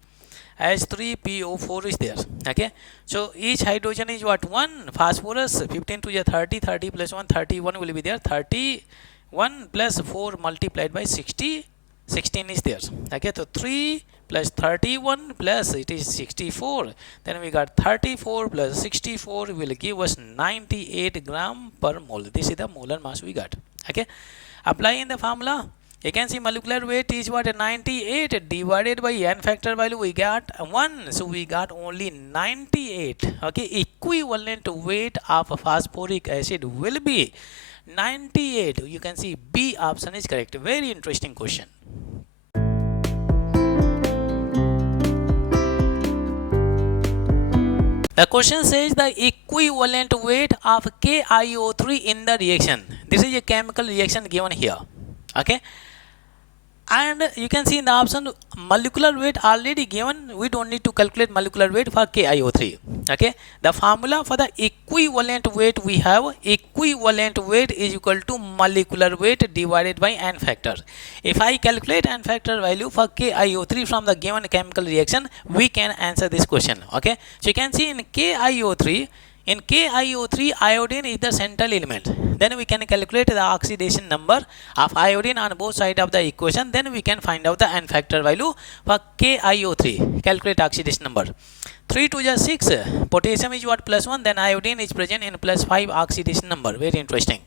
H3PO4 is there. Okay, so each hydrogen is what? 1. Phosphorus 15 to the 30, 30 plus 1, 31 will be there. 31 plus 4 multiplied by 60, 16 is there. Okay, so 3 plus 31 plus it is 64. Then we got 34 plus 64 will give us 98 gram per mole. This is the molar mass we got. Okay, apply in the formula. You can see molecular weight is what? 98 divided by n factor value we got 1. So we got only 98. Okay, equivalent weight of phosphoric acid will be 98. You can see B option is correct. Very interesting question. The question says the equivalent weight of KiO3 in the reaction. This is a chemical reaction given here. Okay, And you can see in the option molecular weight already given, we don't need to calculate molecular weight for KiO3. Okay, the formula for the equivalent weight, we have equivalent weight is equal to molecular weight divided by n factor. If I calculate n factor value for KiO3 from the given chemical reaction, we can answer this question. Okay, so you can see in KiO3, iodine is the central element. Then we can calculate the oxidation number of iodine on both sides of the equation. Then we can find out the n factor value for KiO3. Calculate oxidation number. 3 to the 6. Potassium is what? +1. Then iodine is present in +5 oxidation number. Very interesting.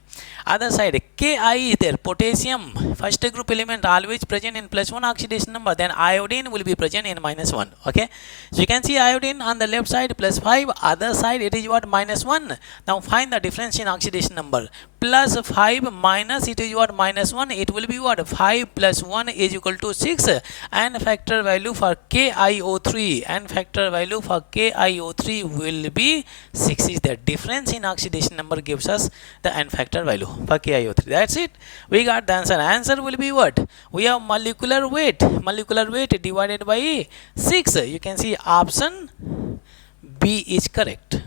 Other side, Ki is there. Potassium, first group element, always present in +1 oxidation number. Then iodine will be present in -1. Okay. So you can see iodine on the left side +5. Other side it is what? -1. Now find the difference in oxidation number. +5 minus it is what? -1. It will be what? 5 + 1 is equal to 6. And factor value for KiO3. And factor value for KiO3 will be 6. Is the difference in oxidation number gives us the n factor value for KiO3. That's it. We got the answer. Answer will be what? We have molecular weight. Molecular weight divided by 6. You can see option B is correct.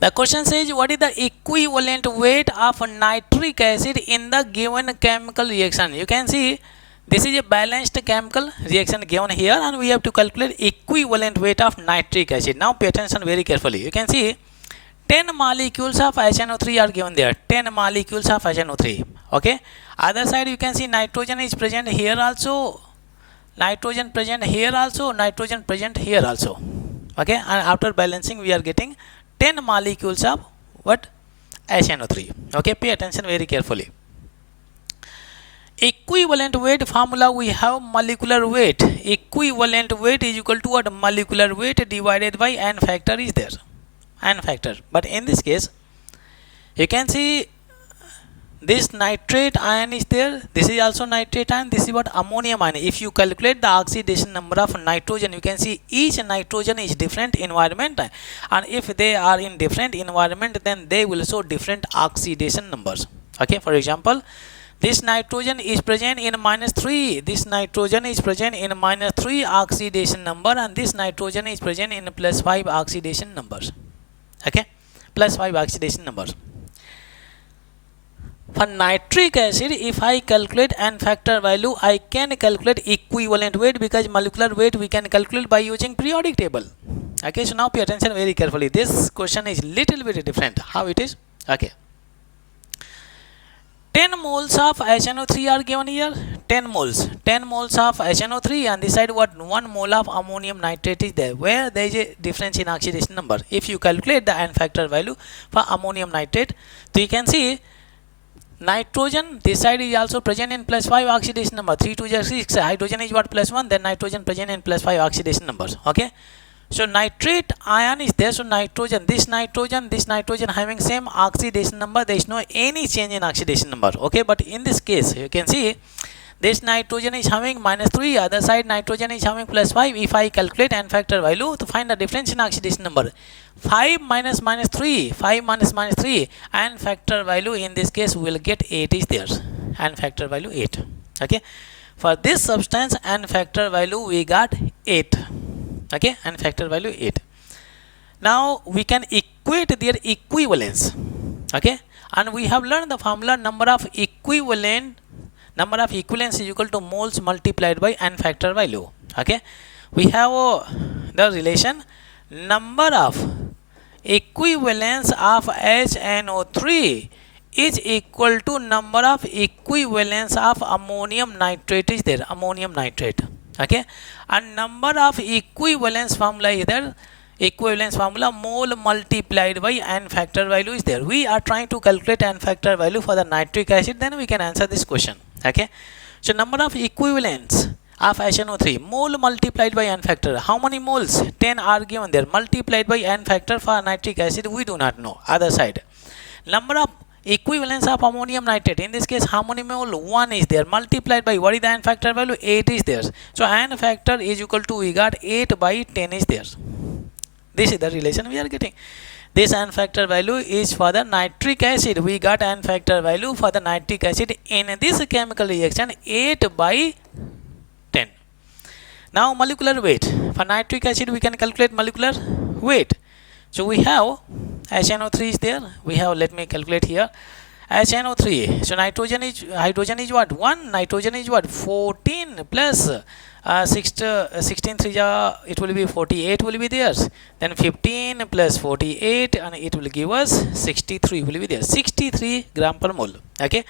The question says, what is the equivalent weight of nitric acid in the given chemical reaction? You can see this is a balanced chemical reaction given here, and we have to calculate equivalent weight of nitric acid. Now pay attention very carefully. You can see 10 molecules of HNO3 are given there. 10 molecules of HNO3. Okay. Other side you can see nitrogen is present here also. Nitrogen present here also. Nitrogen present here also. Okay. And after balancing we are getting 10 molecules of what? HNO3. Okay, pay attention very carefully. Equivalent weight formula, we have molecular weight. Equivalent weight is equal to what? Molecular weight divided by n factor is there. N factor. But in this case, you can see this nitrate ion is there. This is also nitrate ion. This is what? Ammonium ion. If you calculate the oxidation number of nitrogen, you can see each nitrogen is different environment, and if they are in different environment, then they will show different oxidation numbers. Okay, for example, this nitrogen is present in -3. This nitrogen is present in -3 oxidation number, and this nitrogen is present in +5 oxidation numbers. Okay, +5 oxidation numbers. For nitric acid, if I calculate n factor value, I can calculate equivalent weight, because molecular weight we can calculate by using periodic table. Okay, so now pay attention very carefully. This question is little bit different. How it is? Okay. 10 moles of HNO3 are given here. 10 moles. 10 moles of HNO3, and this side what? 1 mole of ammonium nitrate is there, where there is a difference in oxidation number. If you calculate the n factor value for ammonium nitrate, so you can see nitrogen, this side is also present in +5 oxidation number. 3 to 6. Hydrogen is what? +1. Then nitrogen present in +5 oxidation numbers. Okay. So nitrate ion is there. So nitrogen, this nitrogen having same oxidation number. There is no any change in oxidation number. Okay. But in this case, you can see this nitrogen is having -3. Other side nitrogen is having +5. If I calculate n factor value to find the difference in oxidation number, 5 minus -3, 5 minus -3, and factor value in this case will get 8 is there. And factor value 8. Okay. For this substance, and factor value we got 8. Okay, and factor value 8. Now we can equate their equivalence. Okay, and we have learned the formula number of equivalence is equal to moles multiplied by n factor value. Okay, we have the relation number of equivalence of HNO3 is equal to number of equivalence of ammonium nitrate is there. Ammonium nitrate. Okay, and number of equivalence formula is there. Equivalence formula mole multiplied by n factor value is there. We are trying to calculate n factor value for the nitric acid, then we can answer this question. Okay, so number of equivalence of HNO3, mole multiplied by n factor. How many moles? 10 are given there. Multiplied by n factor for nitric acid, we do not know. Other side, number of equivalence of ammonium nitrate, in this case how many mole? 1 is there. Multiplied by what is the n factor value? 8 is there. So n factor is equal to, we got 8 by 10 is there. This is the relation we are getting. This n factor value is for the nitric acid. We got n factor value for the nitric acid in this chemical reaction 8 by 10. Now molecular weight. For nitric acid we can calculate molecular weight. So we have HNO3 is there. We have, let me calculate here, HNO3. So hydrogen is what? 1. Nitrogen is what? 14 plus 16 3 it will be 48 will be there. Then 15 plus 48 and it will give us 63 will be there. 63 gram per mole. Okay.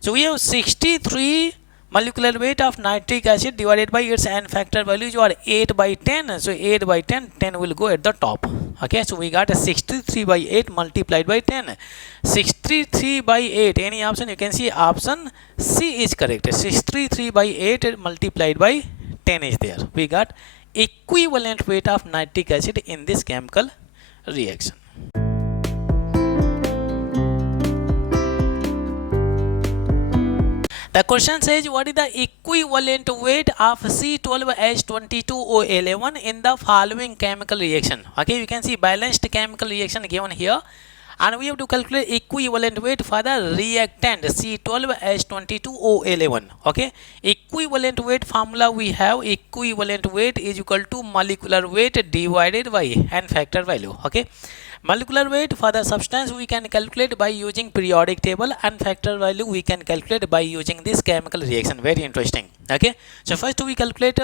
So we have 63 molecular weight of nitric acid divided by its n factor value is what? 8 by 10. So 8 by 10, 10 will go at the top. Okay, so we got a 63 by 8 multiplied by 10. 63 by 8, any option, you can see option C is correct. 63 by 8 multiplied by 10 is there. We got equivalent weight of nitric acid in this chemical reaction. The question says what is the equivalent weight of C12H22O11 in the following chemical reaction. Okay, you can see balanced chemical reaction given here, and we have to calculate equivalent weight for the reactant C12H22O11. Okay, equivalent weight formula we have, equivalent weight is equal to molecular weight divided by n factor value. Okay, molecular weight for the substance we can calculate by using periodic table, and factor value we can calculate by using this chemical reaction. Very interesting. Okay, so first we calculate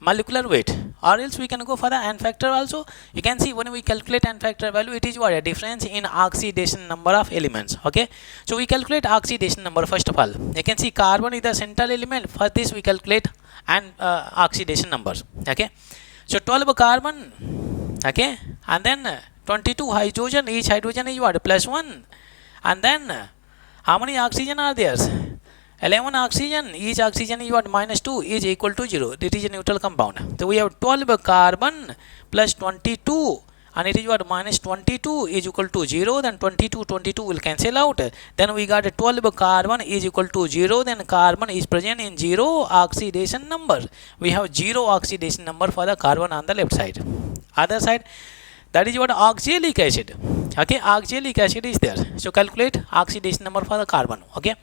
molecular weight, or else we can go for the n factor also. You can see when we calculate n factor value, it is what? A difference in oxidation number of elements. Okay, so we calculate oxidation number first of all. You can see carbon is the central element. For this we calculate and oxidation numbers. Okay, so 12 carbon. Okay, and then 22 hydrogen. Each hydrogen is what? Plus 1. And then how many oxygen are there? 11 oxygen. Each oxygen is what? Minus 2 is equal to 0. It is a neutral compound. So we have 12 carbon plus 22, and it is what? Minus 22 is equal to 0. Then 22 will cancel out. Then we got 12 carbon is equal to 0. Then carbon is present in 0 oxidation number. We have 0 oxidation number for the carbon on the left side. Other side, that is what? Oxalic acid. Okay, oxalic acid is there. So calculate oxidation number for the carbon. Okay,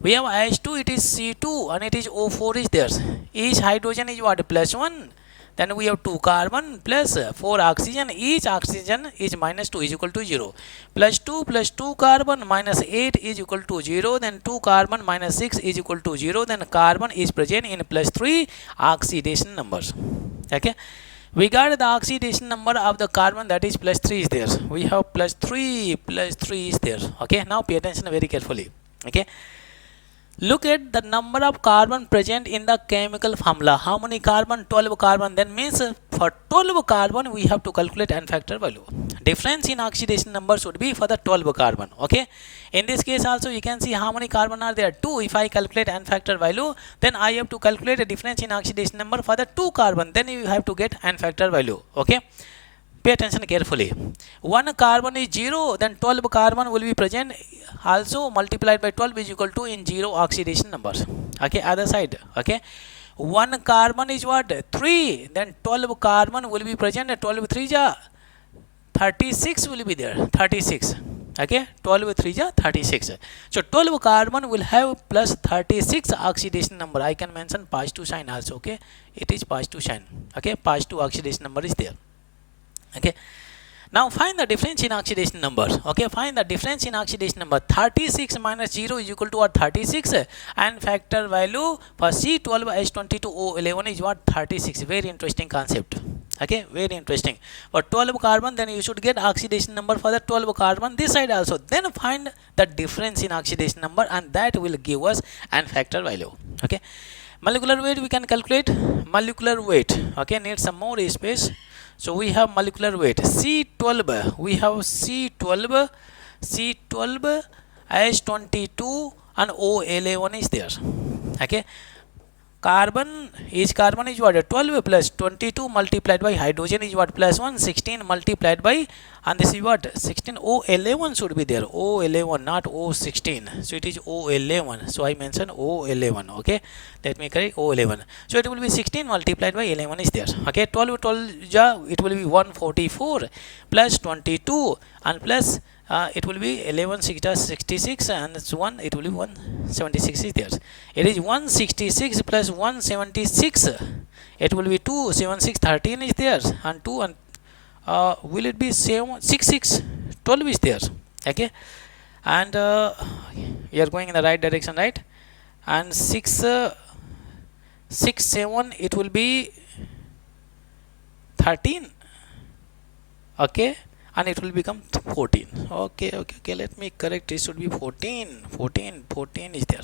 we have H2, it is C2, and it is O4 is there. Each hydrogen is what? Plus 1. Then we have 2 carbon plus 4 oxygen. Each oxygen is minus 2 is equal to 0. Plus 2 carbon minus 8 is equal to 0. Then 2 carbon minus 6 is equal to 0. Then carbon is present in plus 3 oxidation numbers. Okay, we got the oxidation number of the carbon, that is plus 3 is there. We have plus 3 is there. Okay, now pay attention very carefully. Okay, look at the number of carbon present in the chemical formula. How many carbon? 12 carbon. Then means for 12 carbon we have to calculate n factor value. Difference in oxidation number should be for the 12 carbon. Okay, in this case also you can see how many carbon are there? 2. If I calculate n factor value, then I have to calculate a difference in oxidation number for the 2 carbon. Then you have to get n factor value. Okay, pay attention carefully. 1 carbon is 0, then 12 carbon will be present, also multiplied by 12 is equal to in 0 oxidation numbers. Okay, other side. Okay, 1 carbon is what? 3, then 12 carbon will be present. 12 3 ja 36 will be there. 36. Okay, 12 3 ja 36. So 12 carbon will have plus 36 oxidation number. I can mention positive sign also. Okay, it is positive sign. Okay, positive oxidation number is there. Okay, now find the difference in oxidation number. Okay, find the difference in oxidation number. 36 minus 0 is equal to what? 36, and factor value for C12H22O11 is what? 36. Very interesting concept. Okay, very interesting. For 12 carbon, then you should get oxidation number for the 12 carbon this side also. Then find the difference in oxidation number, and that will give us n factor value. Okay, molecular weight we can calculate. Molecular weight. Okay, need some more space. So we have molecular weight C12. We have C12 H22 and O11 is there. Okay, carbon is what, 12 plus 22 multiplied by hydrogen is what, plus 1, 16 multiplied by, and this is what, 16, O11 should be there, O11 not O16, so it is O11, so I mentioned O11. Okay, let me correct, O11, so it will be 16 multiplied by 11 is there. Okay, 12 ja, it will be 144 plus 22 and plus it will be 11 66 and it's 1, it will be 176 is there. It is 166 plus 176, it will be 276, 13 is there, and 2 and will it be 66, 12 is there. Okay, and you are going in the right direction, right? And 6 7, it will be 13. Okay, and it will become 14. Okay, let me correct, it should be 14 is there,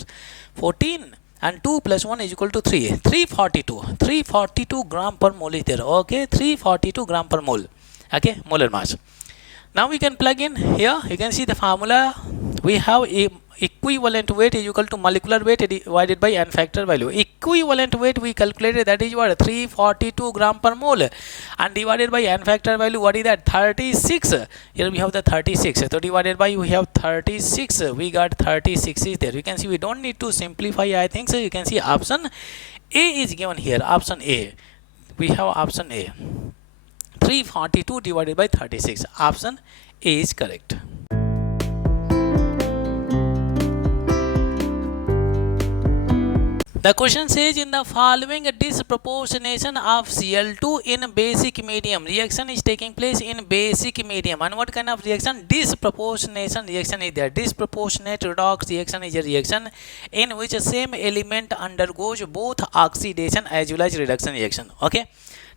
14 and 2 plus 1 is equal to 342 gram per mole is there. Okay, 342 gram per mole. Okay, molar mass. Now we can plug in here, you can see the formula. We have a equivalent weight is equal to molecular weight divided by n factor value. Equivalent weight we calculated, that is what, 342 gram per mole, and divided by n factor value, what is that, 36. Here we have the 36, so divided by, we have 36, we got 36 is there. You can see we don't need to simplify, I think so. You can see option A is given here, option A. We have option A, 342 divided by 36. Option A is correct. The question says, in the following disproportionation of Cl2 in basic medium, reaction is taking place in basic medium. And what kind of reaction? Disproportionation reaction is there. Disproportionate redox reaction is a reaction in which the same element undergoes both oxidation as well as reduction reaction. Okay.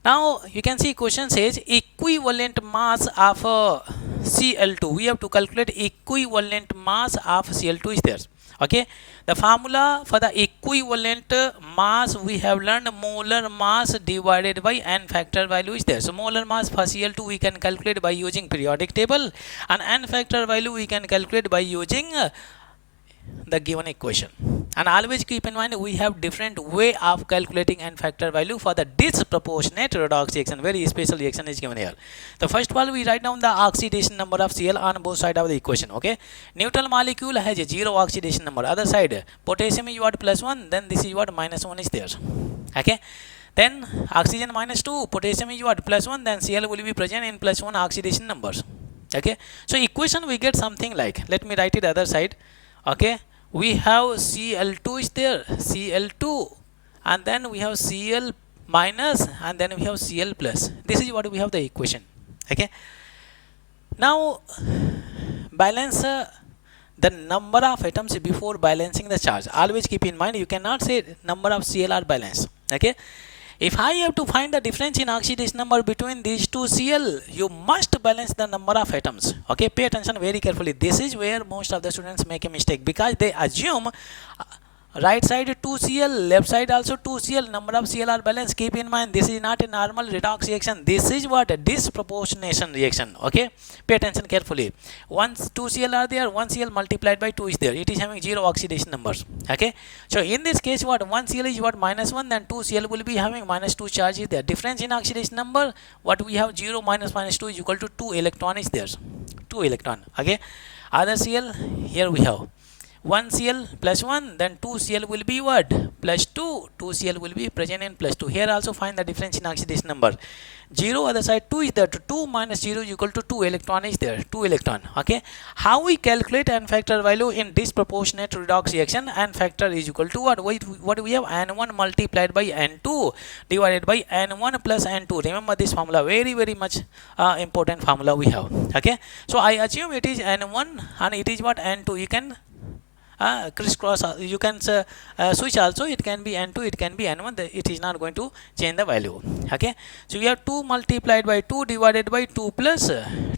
Now you can see question says equivalent mass of Cl2. We have to calculate equivalent mass of Cl2 is there. Okay, the formula for the equivalent mass we have learned, molar mass divided by n factor value is there. So molar mass for Cl2 we can calculate by using periodic table, and n factor value we can calculate by using the given equation. And always keep in mind, we have different way of calculating n factor value for the disproportionate redox reaction. Very special reaction is given here. The first of all, we write down the oxidation number of Cl on both sides of the equation. Okay, neutral molecule has a 0 oxidation number. Other side, potassium is what, +1, then this is what, -1 is there. Okay, then oxygen -2, potassium is what, +1, then Cl will be present in +1 oxidation numbers. Okay, so equation we get something like, let me write it other side. Okay, we have Cl2 is there, Cl2, and then we have Cl minus, and then we have Cl plus. This is what we have the equation. Okay, now balance the number of atoms before balancing the charge. Always keep in mind, you cannot say number of Cl are balanced. Okay, if I have to find the difference in oxidation number between these two Cl, you must balance the number of atoms. Okay, pay attention very carefully. This is where most of the students make a mistake, because they assume right side 2Cl, left side also 2Cl, number of Cl are balanced. Keep in mind, this is not a normal redox reaction. This is what, a disproportionation reaction. Okay, pay attention carefully. Once 2Cl are there, 1Cl multiplied by 2 is there. It is having 0 oxidation numbers. Okay, so in this case, what, 1Cl is what, -1, then 2Cl will be having -2 charge is there. Difference in oxidation number, what we have, 0 minus -2 is equal to 2 electron is there. 2 electron. Okay, other Cl, here we have 1Cl +1, then 2Cl will be what, +2, 2Cl will be present in +2. Here also find the difference in oxidation number. 0 other side, 2 is there, 2 minus 0 is equal to 2 electron is there, 2 electron. Okay, how we calculate n factor value in disproportionate redox reaction? N factor is equal to what? What we have, n1 multiplied by n2 divided by n1 plus n2. Remember this formula, very much important formula we have. Okay, so I assume it is n1 and it is what, n2. You can crisscross, you can switch also, it can be n2, it can be n1, it is not going to change the value. Okay, so we have 2 multiplied by 2 divided by 2 plus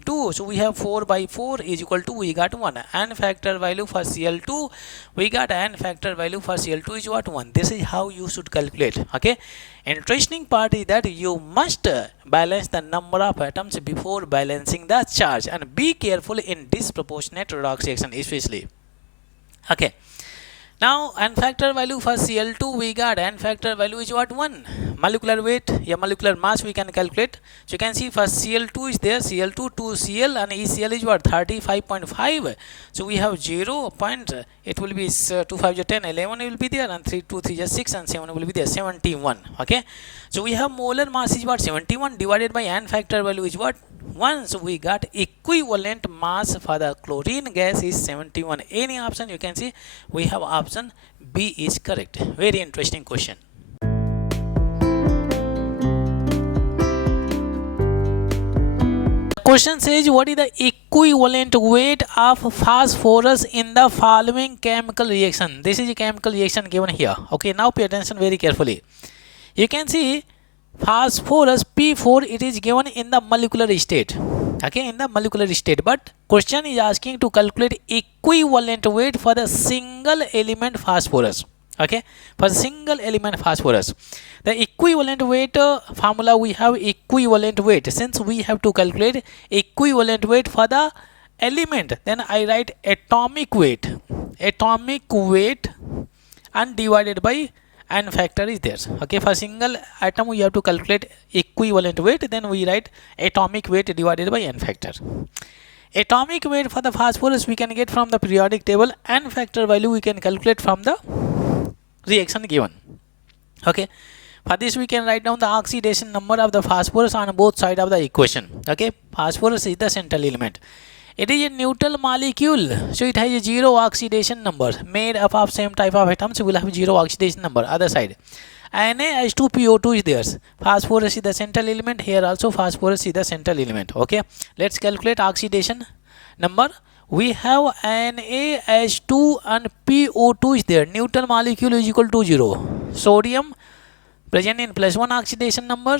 2, so we have 4 by 4 is equal to, we got 1. N factor value for Cl2, we got n factor value for Cl2 is what, 1. This is how you should calculate. Okay, interesting part is that you must balance the number of atoms before balancing the charge, and be careful in disproportionate redox reaction especially. Okay, Now n factor value for Cl2 we got n factor value is what? 1. Molecular weight, molecular mass we can calculate. So you can see for Cl2 is there, Cl2 2Cl and ECl is what? 35.5. So we have 0 point, it will be 2 5 10, 11 will be there, and 3 2 3 6 and 7 will be there, 71. Okay, so we have molar mass is what? 71 divided by n factor value is what? 1. So we got equivalent mass for the chlorine gas is 71. Any option you can see, we have option B is correct. Very interesting question. The question says, what is the equivalent weight of phosphorus in the following chemical reaction? This is a chemical reaction given here. Okay, now pay attention very carefully. You can see phosphorus P4, it is given in the molecular state. Okay, in the molecular state, but question is asking to calculate equivalent weight for the single element phosphorus. Okay, for single element phosphorus, the equivalent weight formula, we have equivalent weight. Since we have to calculate equivalent weight for the element, then I write atomic weight and divided by n factor is there. Okay, for single atom we have to calculate equivalent weight, then we write atomic weight divided by n factor. Atomic weight for the phosphorus we can get from the periodic table, n factor value we can calculate from the reaction given. Okay, for this we can write down the oxidation number of the phosphorus on both sides of the equation. Okay, phosphorus is the central element. It is a neutral molecule, so it has a 0 oxidation number. Made up of same type of atoms, will have 0 oxidation number. Other side, NaH2PO2 is there. Phosphorus is the central element. Here also phosphorus is the central element. Okay, let's calculate oxidation number. We have NaH2 and PO2 is there. Neutral molecule is equal to 0. Sodium present in +1 oxidation number.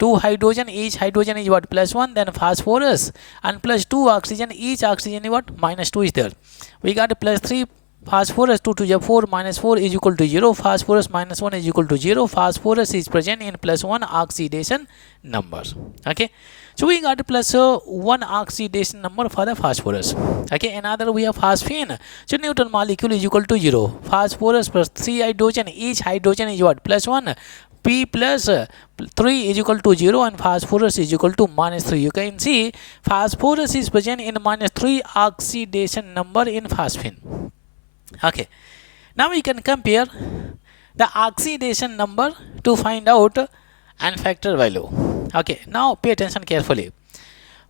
2 hydrogen, each hydrogen is what? +1. Then phosphorus and +2 oxygen, each oxygen is what? -2 is there. We got +3 phosphorus, 2 to the 4 -4 is equal to 0. Phosphorus -1 is equal to 0. Phosphorus is present in +1 oxidation number. Okay, so we got +1 oxidation number for the phosphorus. Okay, another we have phosphine. So neutral molecule is equal to 0. Phosphorus plus 3 hydrogen, each hydrogen is what? +1. P plus 3 is equal to 0 and phosphorus is equal to -3. You can see phosphorus is present in -3 oxidation number in phosphine. Okay, now we can compare the oxidation number to find out n factor value. Okay, now pay attention carefully.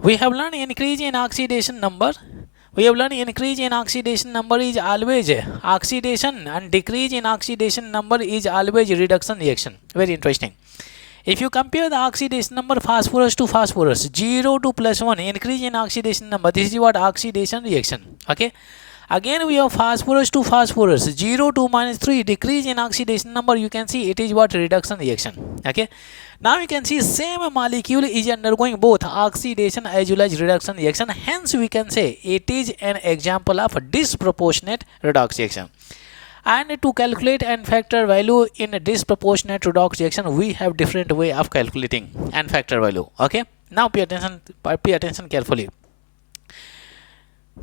We have learned increase in oxidation number. We have learned increase in oxidation number is always oxidation, and decrease in oxidation number is always reduction reaction. Very interesting. If you compare the oxidation number phosphorus to phosphorus, 0 to +1, increase in oxidation number, this is what? Oxidation reaction. Okay, again we have phosphorus to phosphorus, 0 to -3, decrease in oxidation number, you can see it is what? Reduction reaction. Okay, now you can see same molecule is undergoing both oxidation as well as reduction reaction. Hence we can say it is an example of disproportionate redox reaction. And to calculate n factor value in a disproportionate redox reaction, we have different way of calculating n factor value. Okay, now pay attention carefully.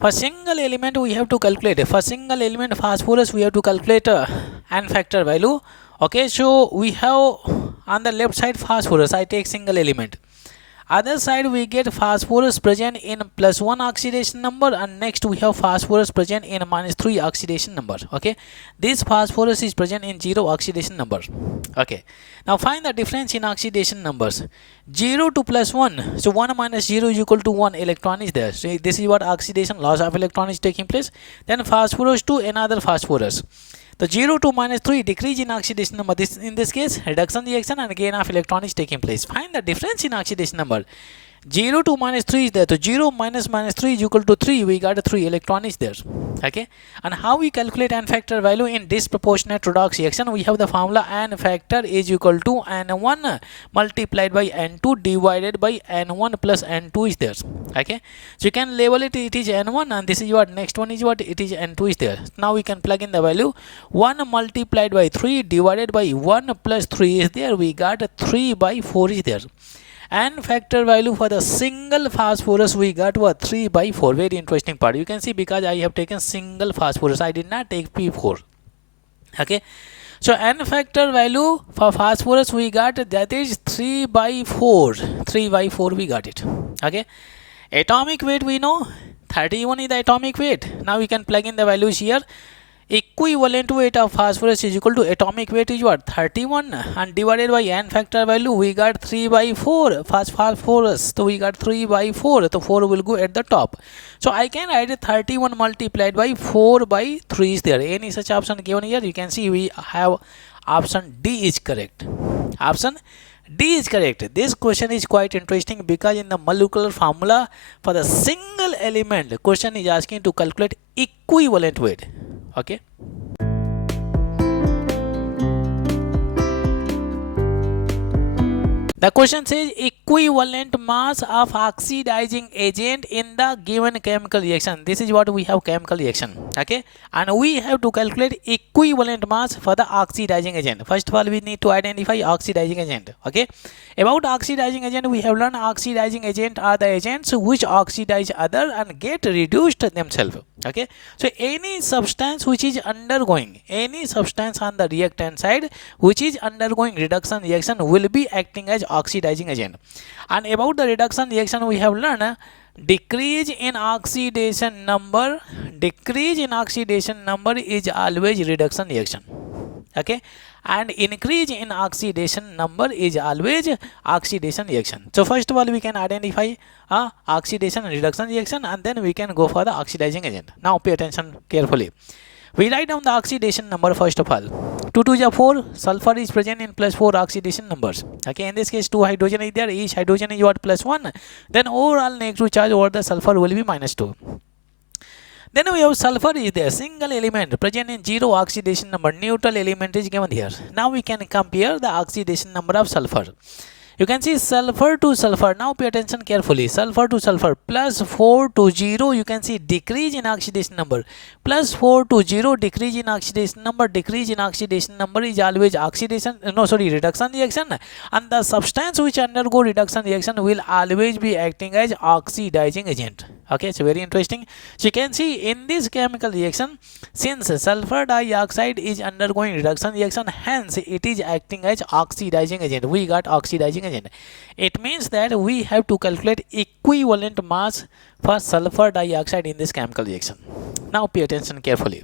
For single element we have to calculate. For single element phosphorus we have to calculate n factor value. Okay, so we have on the left side phosphorus, I take single element. Other side we get phosphorus present in +1 oxidation number, and next we have phosphorus present in -3 oxidation number. Okay, this phosphorus is present in 0 oxidation number. Okay, now find the difference in oxidation numbers. 0 to +1, so 1 minus 0 is equal to 1 electron is there. So this is what? Oxidation, loss of electron is taking place. Then phosphorus to another phosphorus. The 0 to -3, decrease in oxidation number. This in this case reduction reaction and gain of electron is taking place. Find the difference in oxidation number. 0 to -3 is there. So 0 minus -3 is equal to 3. We got 3 electron is there. Okay, and how we calculate n factor value in disproportionate redox reaction? We have the formula n factor is equal to n1 multiplied by n2 divided by n1 plus n2 is there. Okay, so you can label it, it is n1, and this is what? Next one is what? It is n2 is there. Now we can plug in the value. 1 multiplied by 3 divided by 1 plus 3 is there. We got 3 by 4 is there. N factor value for the single phosphorus we got what? 3 by 4. Very interesting part. You can see because I have taken single phosphorus, I did not take P4. Okay, so n factor value for phosphorus we got, that is 3 by 4. 3 by 4 we got it. Okay, atomic weight we know 31 is the atomic weight. Now we can plug in the values here. Equivalent weight of phosphorus is equal to atomic weight is what, 31, and divided by n factor value we got 3 by 4 phosphorus, so we got 3 by 4, so 4 will go at the top. So I can write 31 multiplied by 4 by 3 is there. Any such option given here? You can see we have option D is correct. Option D is correct. This question is quite interesting because in the molecular formula for the single element, the question is asking to calculate equivalent weight. Okay. The question says equivalent mass of oxidizing agent in the given chemical reaction. This is what we have, chemical reaction. Okay, and we have to calculate equivalent mass for the oxidizing agent. First of all, we need to identify oxidizing agent. Okay, about oxidizing agent we have learned oxidizing agent are the agents which oxidize other and get reduced themselves. Okay, so any substance which is undergoing, any substance on the reactant side which is undergoing reduction reaction will be acting as oxidizing agent. And about the reduction reaction we have learned decrease in oxidation number, decrease in oxidation number is always reduction reaction. Okay, and increase in oxidation number is always oxidation reaction. So first of all we can identify oxidation and reduction reaction, and then we can go for the oxidizing agent. Now pay attention carefully. We write down the oxidation number first of all. 2 to the 4, sulfur is present in plus 4 oxidation numbers. Okay, in this case 2 hydrogen is there, each hydrogen is what, plus 1. Then overall negative charge over the sulfur will be minus 2. Then we have sulfur is there, single element present in 0 oxidation number, neutral element is given here. Now we can compare the oxidation number of sulfur. You can see sulfur to sulfur. Now pay attention carefully. Sulfur to sulfur plus 4 to 0. You can see decrease in oxidation number. Plus 4 to 0 decrease in oxidation number. Decrease in oxidation number is always reduction reaction. And the substance which undergo reduction reaction will always be acting as oxidizing agent. Okay, so very interesting. So you can see in this chemical reaction, since sulfur dioxide is undergoing reduction reaction, hence it is acting as oxidizing agent. We got oxidizing agent. It means that we have to calculate equivalent mass for sulfur dioxide in this chemical reaction. Now pay attention carefully.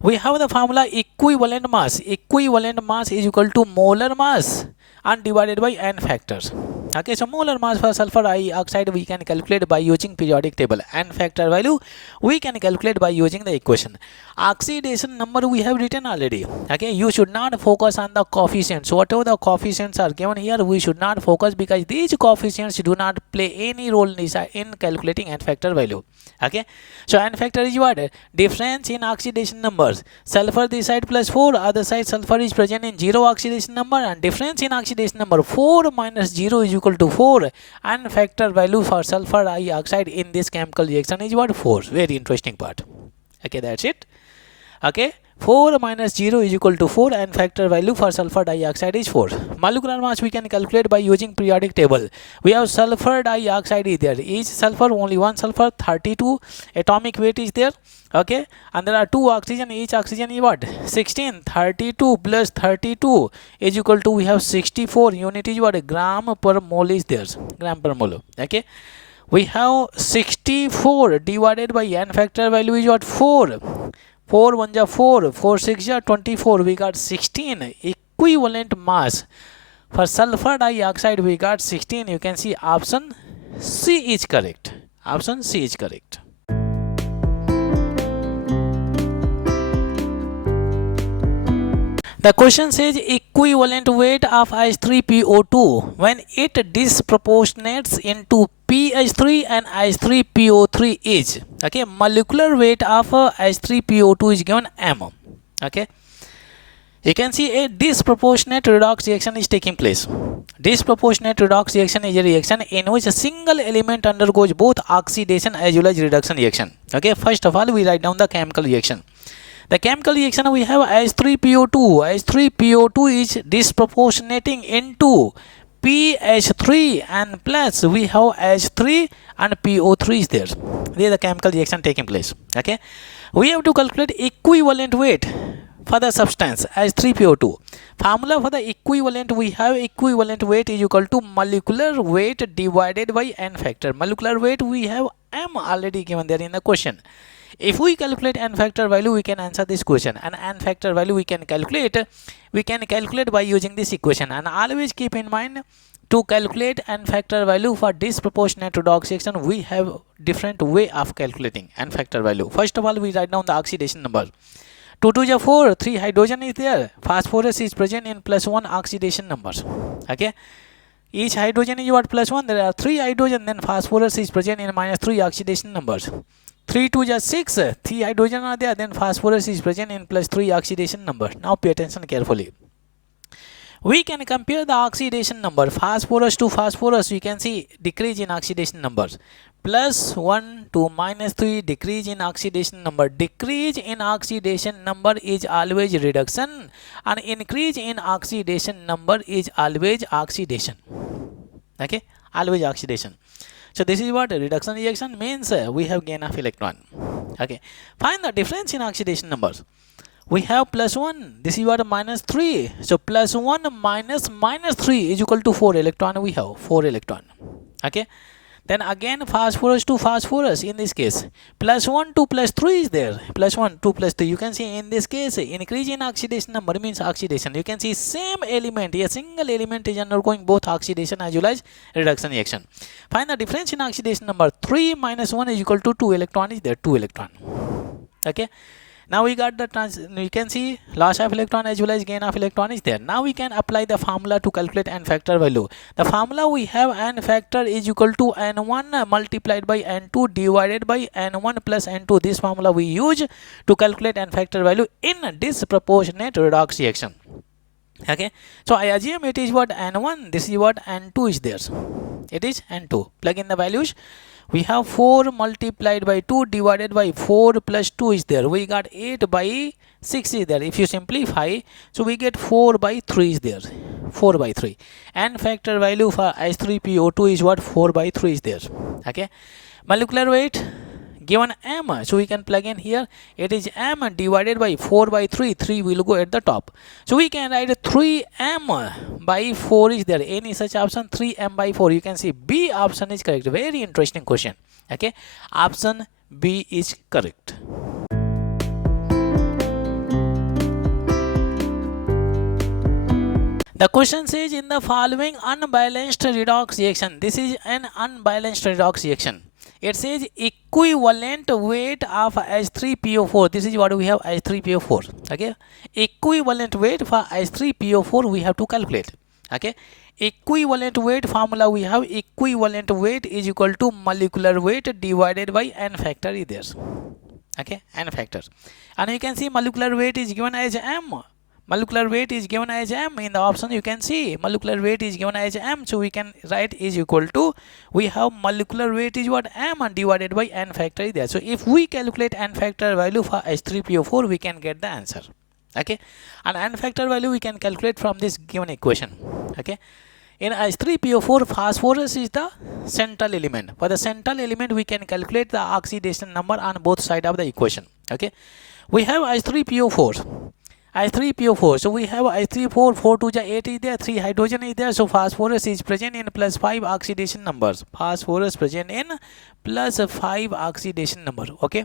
We have the formula equivalent mass. Equivalent mass is equal to molar mass and divided by n factors. Okay, so molar mass for sulfur dioxide we can calculate by using periodic table. N factor value we can calculate by using the equation. Oxidation number we have written already. Okay, you should not focus on the coefficients. Whatever the coefficients are given here, we should not focus because these coefficients do not play any role in calculating n factor value. Okay, so n factor is what? Difference in oxidation numbers. Sulfur this side plus 4, other side sulfur is present in 0 oxidation number, and difference in oxidation number 4 minus 0 is equal to 4. And factor value for sulfur dioxide in this chemical reaction is what? 4. Very interesting part. Okay, that's it. Okay, 4 minus 0 is equal to 4, and factor value for sulfur dioxide is 4. Molecular mass we can calculate by using periodic table. We have sulfur dioxide is there. Each sulfur, only one sulfur, 32 atomic weight is there. Okay, and there are 2 oxygen. Each oxygen is what? 16. 32 plus 32 is equal to, we have 64. Unit is what? Gram per mole is there. Gram per mole. Okay, we have 64 divided by n factor value is what? 4. 4 1 ja 4, 4 6 ja 24. We got 16 equivalent mass for sulfur dioxide. We got 16. You can see option C is correct. Option C is correct. The question says equivalent weight of H3PO2 when it disproportionates into PH3 and H3PO3 is. Okay, molecular weight of H3PO2 is given M. Okay, you can see a disproportionate redox reaction is taking place. Disproportionate redox reaction is a reaction in which a single element undergoes both oxidation as well as reduction reaction. Okay, first of all we write down the chemical reaction. The chemical reaction we have H3PO2. H3PO2 is disproportionating into PH3 and plus we have H3 and PO3 is there. There is the chemical reaction taking place. Okay, we have to calculate equivalent weight for the substance H3PO2. Formula for the equivalent, we have equivalent weight is equal to molecular weight divided by n factor. Molecular weight we have m already given there in the question. If we calculate n factor value, we can answer this question, and n factor value we can calculate by using this equation. And always keep in mind, to calculate n factor value for disproportionate redox reaction, we have different way of calculating n factor value. First of all, we write down the oxidation number. 2 to the 4, 3 hydrogen is there. Phosphorus is present in +1 oxidation numbers. Okay, each hydrogen is what +1. There are 3 hydrogen, then phosphorus is present in -3 oxidation numbers. 3 to the 6, 3 hydrogen are there, then phosphorus is present in +3 oxidation number. Now pay attention carefully. We can compare the oxidation number phosphorus to phosphorus. We can see decrease in oxidation numbers. +1 to -3, decrease in oxidation number. Decrease in oxidation number is always reduction, and increase in oxidation number is always oxidation. Okay, always oxidation. So this is what reduction reaction means. We have gain of electron. Okay, find the difference in oxidation numbers. We have +1, this is what -3. So +1 minus -3 is equal to 4 electron. We have 4 electron. Okay, then again phosphorus to phosphorus. In this case, +1 to +3 is there. +1 to +3. You can see in this case increase in oxidation number means oxidation. You can see same element, a single element is undergoing both oxidation as well as reduction reaction. Find the difference in oxidation number. 3 minus 1 is equal to 2 electron is there. 2 electron. Okay, now we got the you can see loss of electron as well as gain of electron is there. Now we can apply the formula to calculate n factor value. The formula we have, n factor is equal to n1 multiplied by n2 divided by n1 plus n2. This formula we use to calculate n factor value in disproportionate redox reaction. Okay, so I assume it is what n1, this is what n2 is there. It is n2. Plug in the values. We have 4 multiplied by 2 divided by 4 plus 2 is there. We got 8 by 6 is there. If you simplify, so we get 4 by 3 is there. 4 by 3. And factor value for H3PO2 is what? 4 by 3 is there. Okay. Molecular weight given m, so we can plug in here. It is m divided by 4 by 3. 3 will go at the top. So we can write 3m by 4 is there. Any such option? 3m by 4. You can see B option is correct. Very interesting question. Okay, option B is correct. The question says, in the following unbalanced redox reaction, this is an unbalanced redox reaction. It says equivalent weight of H3PO4. This is what we have, H3PO4. Okay, equivalent weight for H3PO4 we have to calculate. Okay, equivalent weight formula we have, equivalent weight is equal to molecular weight divided by n factor is there. Okay, n factors, and you can see molecular weight is given as m. Molecular weight is given as m. In the option you can see molecular weight is given as m, so we can write is equal to, we have molecular weight is what, m divided by n factor is there. So if we calculate n factor value for H3PO4, we can get the answer. Okay, and n factor value we can calculate from this given equation. Okay, in H3PO4, phosphorus is the central element. For the central element, we can calculate the oxidation number on both sides of the equation. Okay, we have H3PO4. H3PO4. So we have H3PO4, 4 to the 8 is there, 3 hydrogen is there. So phosphorus is present in +5 oxidation numbers. Phosphorus present in +5 oxidation number. Okay.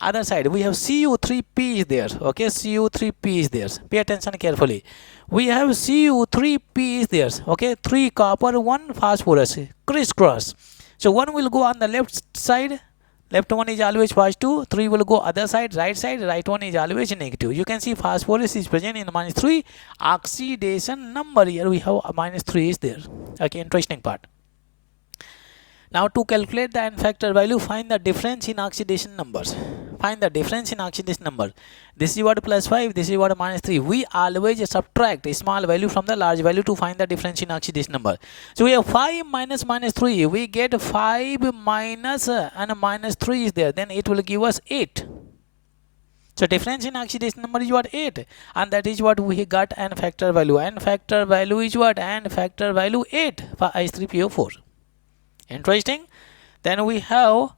Other side we have Cu3P is there. Okay, Cu3P is there. Pay attention carefully. We have Cu3P is there. Okay, 3 copper, 1 phosphorus, crisscross. So one will go on the left side. Left one is always positive, 3 will go other side, right one is always negative. You can see phosphorus is present in -3 oxidation number. Here we have -3 is there. Okay, interesting part. Now to calculate the n factor value, find the difference in oxidation numbers. Find the difference in oxidation number. This is what +5, this is what -3. We always subtract a small value from the large value to find the difference in oxidation number. So we have 5 minus -3. We get 5 minus and -3 is there. Then it will give us 8. So difference in oxidation number is what? 8. And that is what we got n factor value. N factor value is what? N factor value 8 for H3PO4. Interesting. Then we have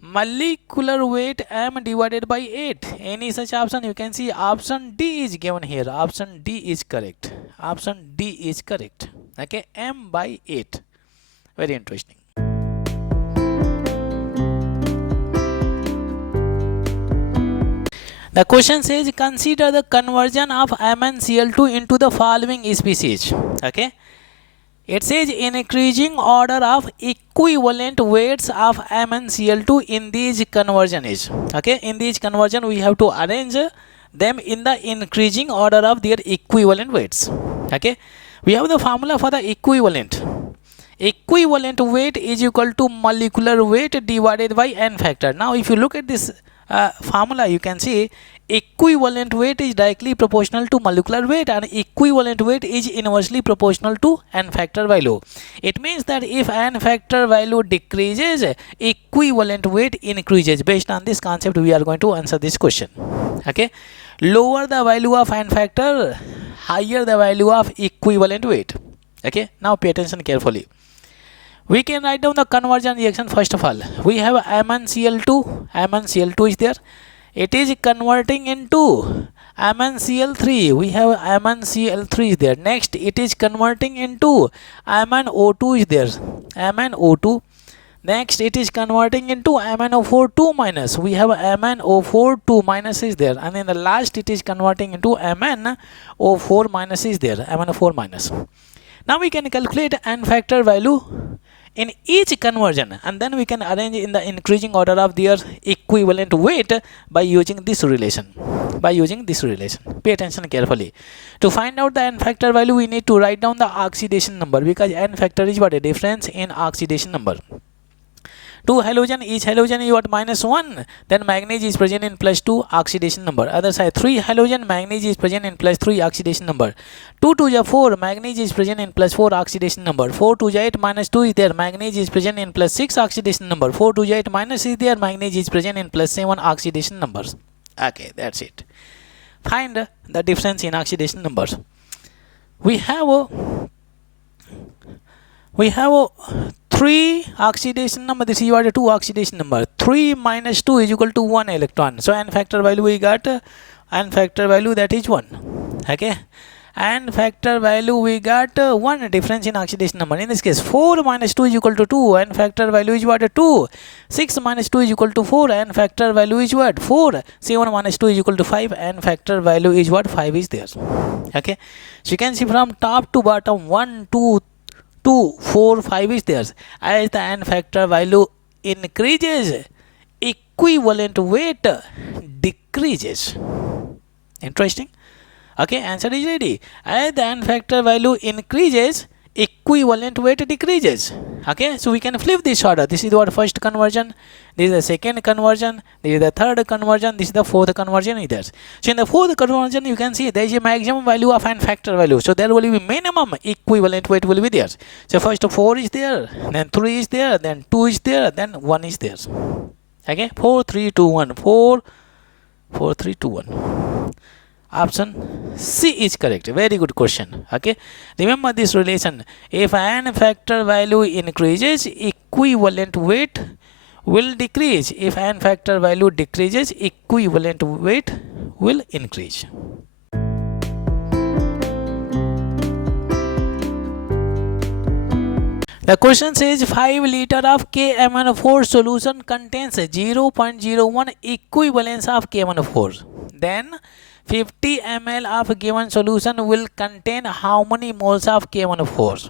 molecular weight m divided by 8. Any such option? You can see option D is given here. Option D is correct. Option D is correct. Okay, m by 8. Very interesting. The question says consider the conversion of MnCl2 into the following species. Okay, it says in increasing order of equivalent weights of MnCl2 in these conversion is. Okay, in these conversion we have to arrange them in the increasing order of their equivalent weights. Okay, we have the formula for the equivalent. Equivalent weight is equal to molecular weight divided by n factor. Now if you look at this formula, you can see equivalent weight is directly proportional to molecular weight and equivalent weight is inversely proportional to n factor value. It means that if n factor value decreases, equivalent weight increases. Based on this concept, we are going to answer this question. Okay, lower the value of n factor, higher the value of equivalent weight. Okay, now pay attention carefully. We can write down the conversion reaction first of all. We have MnCl2. MnCl2 is there. It is converting into MnCl3. We have MnCl3 is there. Next, it is converting into MnO2 is there. MnO2. Next, it is converting into MnO4 2 minus. We have MnO4 2 minus is there. And in the last, it is converting into MnO4 minus is there. MnO4 minus. Now we can calculate n factor value in each conversion and then we can arrange in the increasing order of their equivalent weight by using this relation. Pay attention carefully. To find out the n factor value, we need to write down the oxidation number, because n factor is what? A difference in oxidation number. 2 halogen, each halogen is what? -1. Then manganese is present in +2, oxidation number. Other side, 3 halogen, manganese is present in +3, oxidation number. 2 to the 4, manganese is present in +4, oxidation number. 4 to the 8 -2 is there, manganese is present in +6, oxidation number. 4 to the 8 minus is there, manganese is present in +7, oxidation numbers. Okay, that's it. Find the difference in oxidation numbers. We have 3 oxidation number. This is what? 2 oxidation number. 3 minus 2 is equal to 1 electron. So n factor value we got, n factor value that is 1. Okay, n factor value we got 1 difference in oxidation number. In this case, 4 minus 2 is equal to 2. N factor value is what? 2. 6 minus 2 is equal to 4. N factor value is what? 4. 7 minus 2 is equal to 5. N factor value is what? 5 is there. Okay, so you can see from top to bottom 1, 2, 4, 5 is there. As the n factor value increases, equivalent weight decreases. Interesting. Okay, answer is ready. As the n factor value increases, equivalent weight decreases. Okay, so we can flip this order. This is what? First conversion, this is the second conversion, this is the third conversion, this is the fourth conversion is there. So in the fourth conversion, you can see there is a maximum value of n factor value, so there will be minimum equivalent weight will be there. So first 4 is there, then 3 is there, then 2 is there, then 1 is there. Okay, 4 3 2 1, 4 4 3 2 1. Option C is correct. Very good question. Okay, remember this relation. If n factor value increases, equivalent weight will decrease. If n factor value decreases, equivalent weight will increase. The question says 5 liter of KMnO4 solution contains 0.01 equivalence of KMnO4. Then 50 ml of given solution will contain how many moles of KMnO4?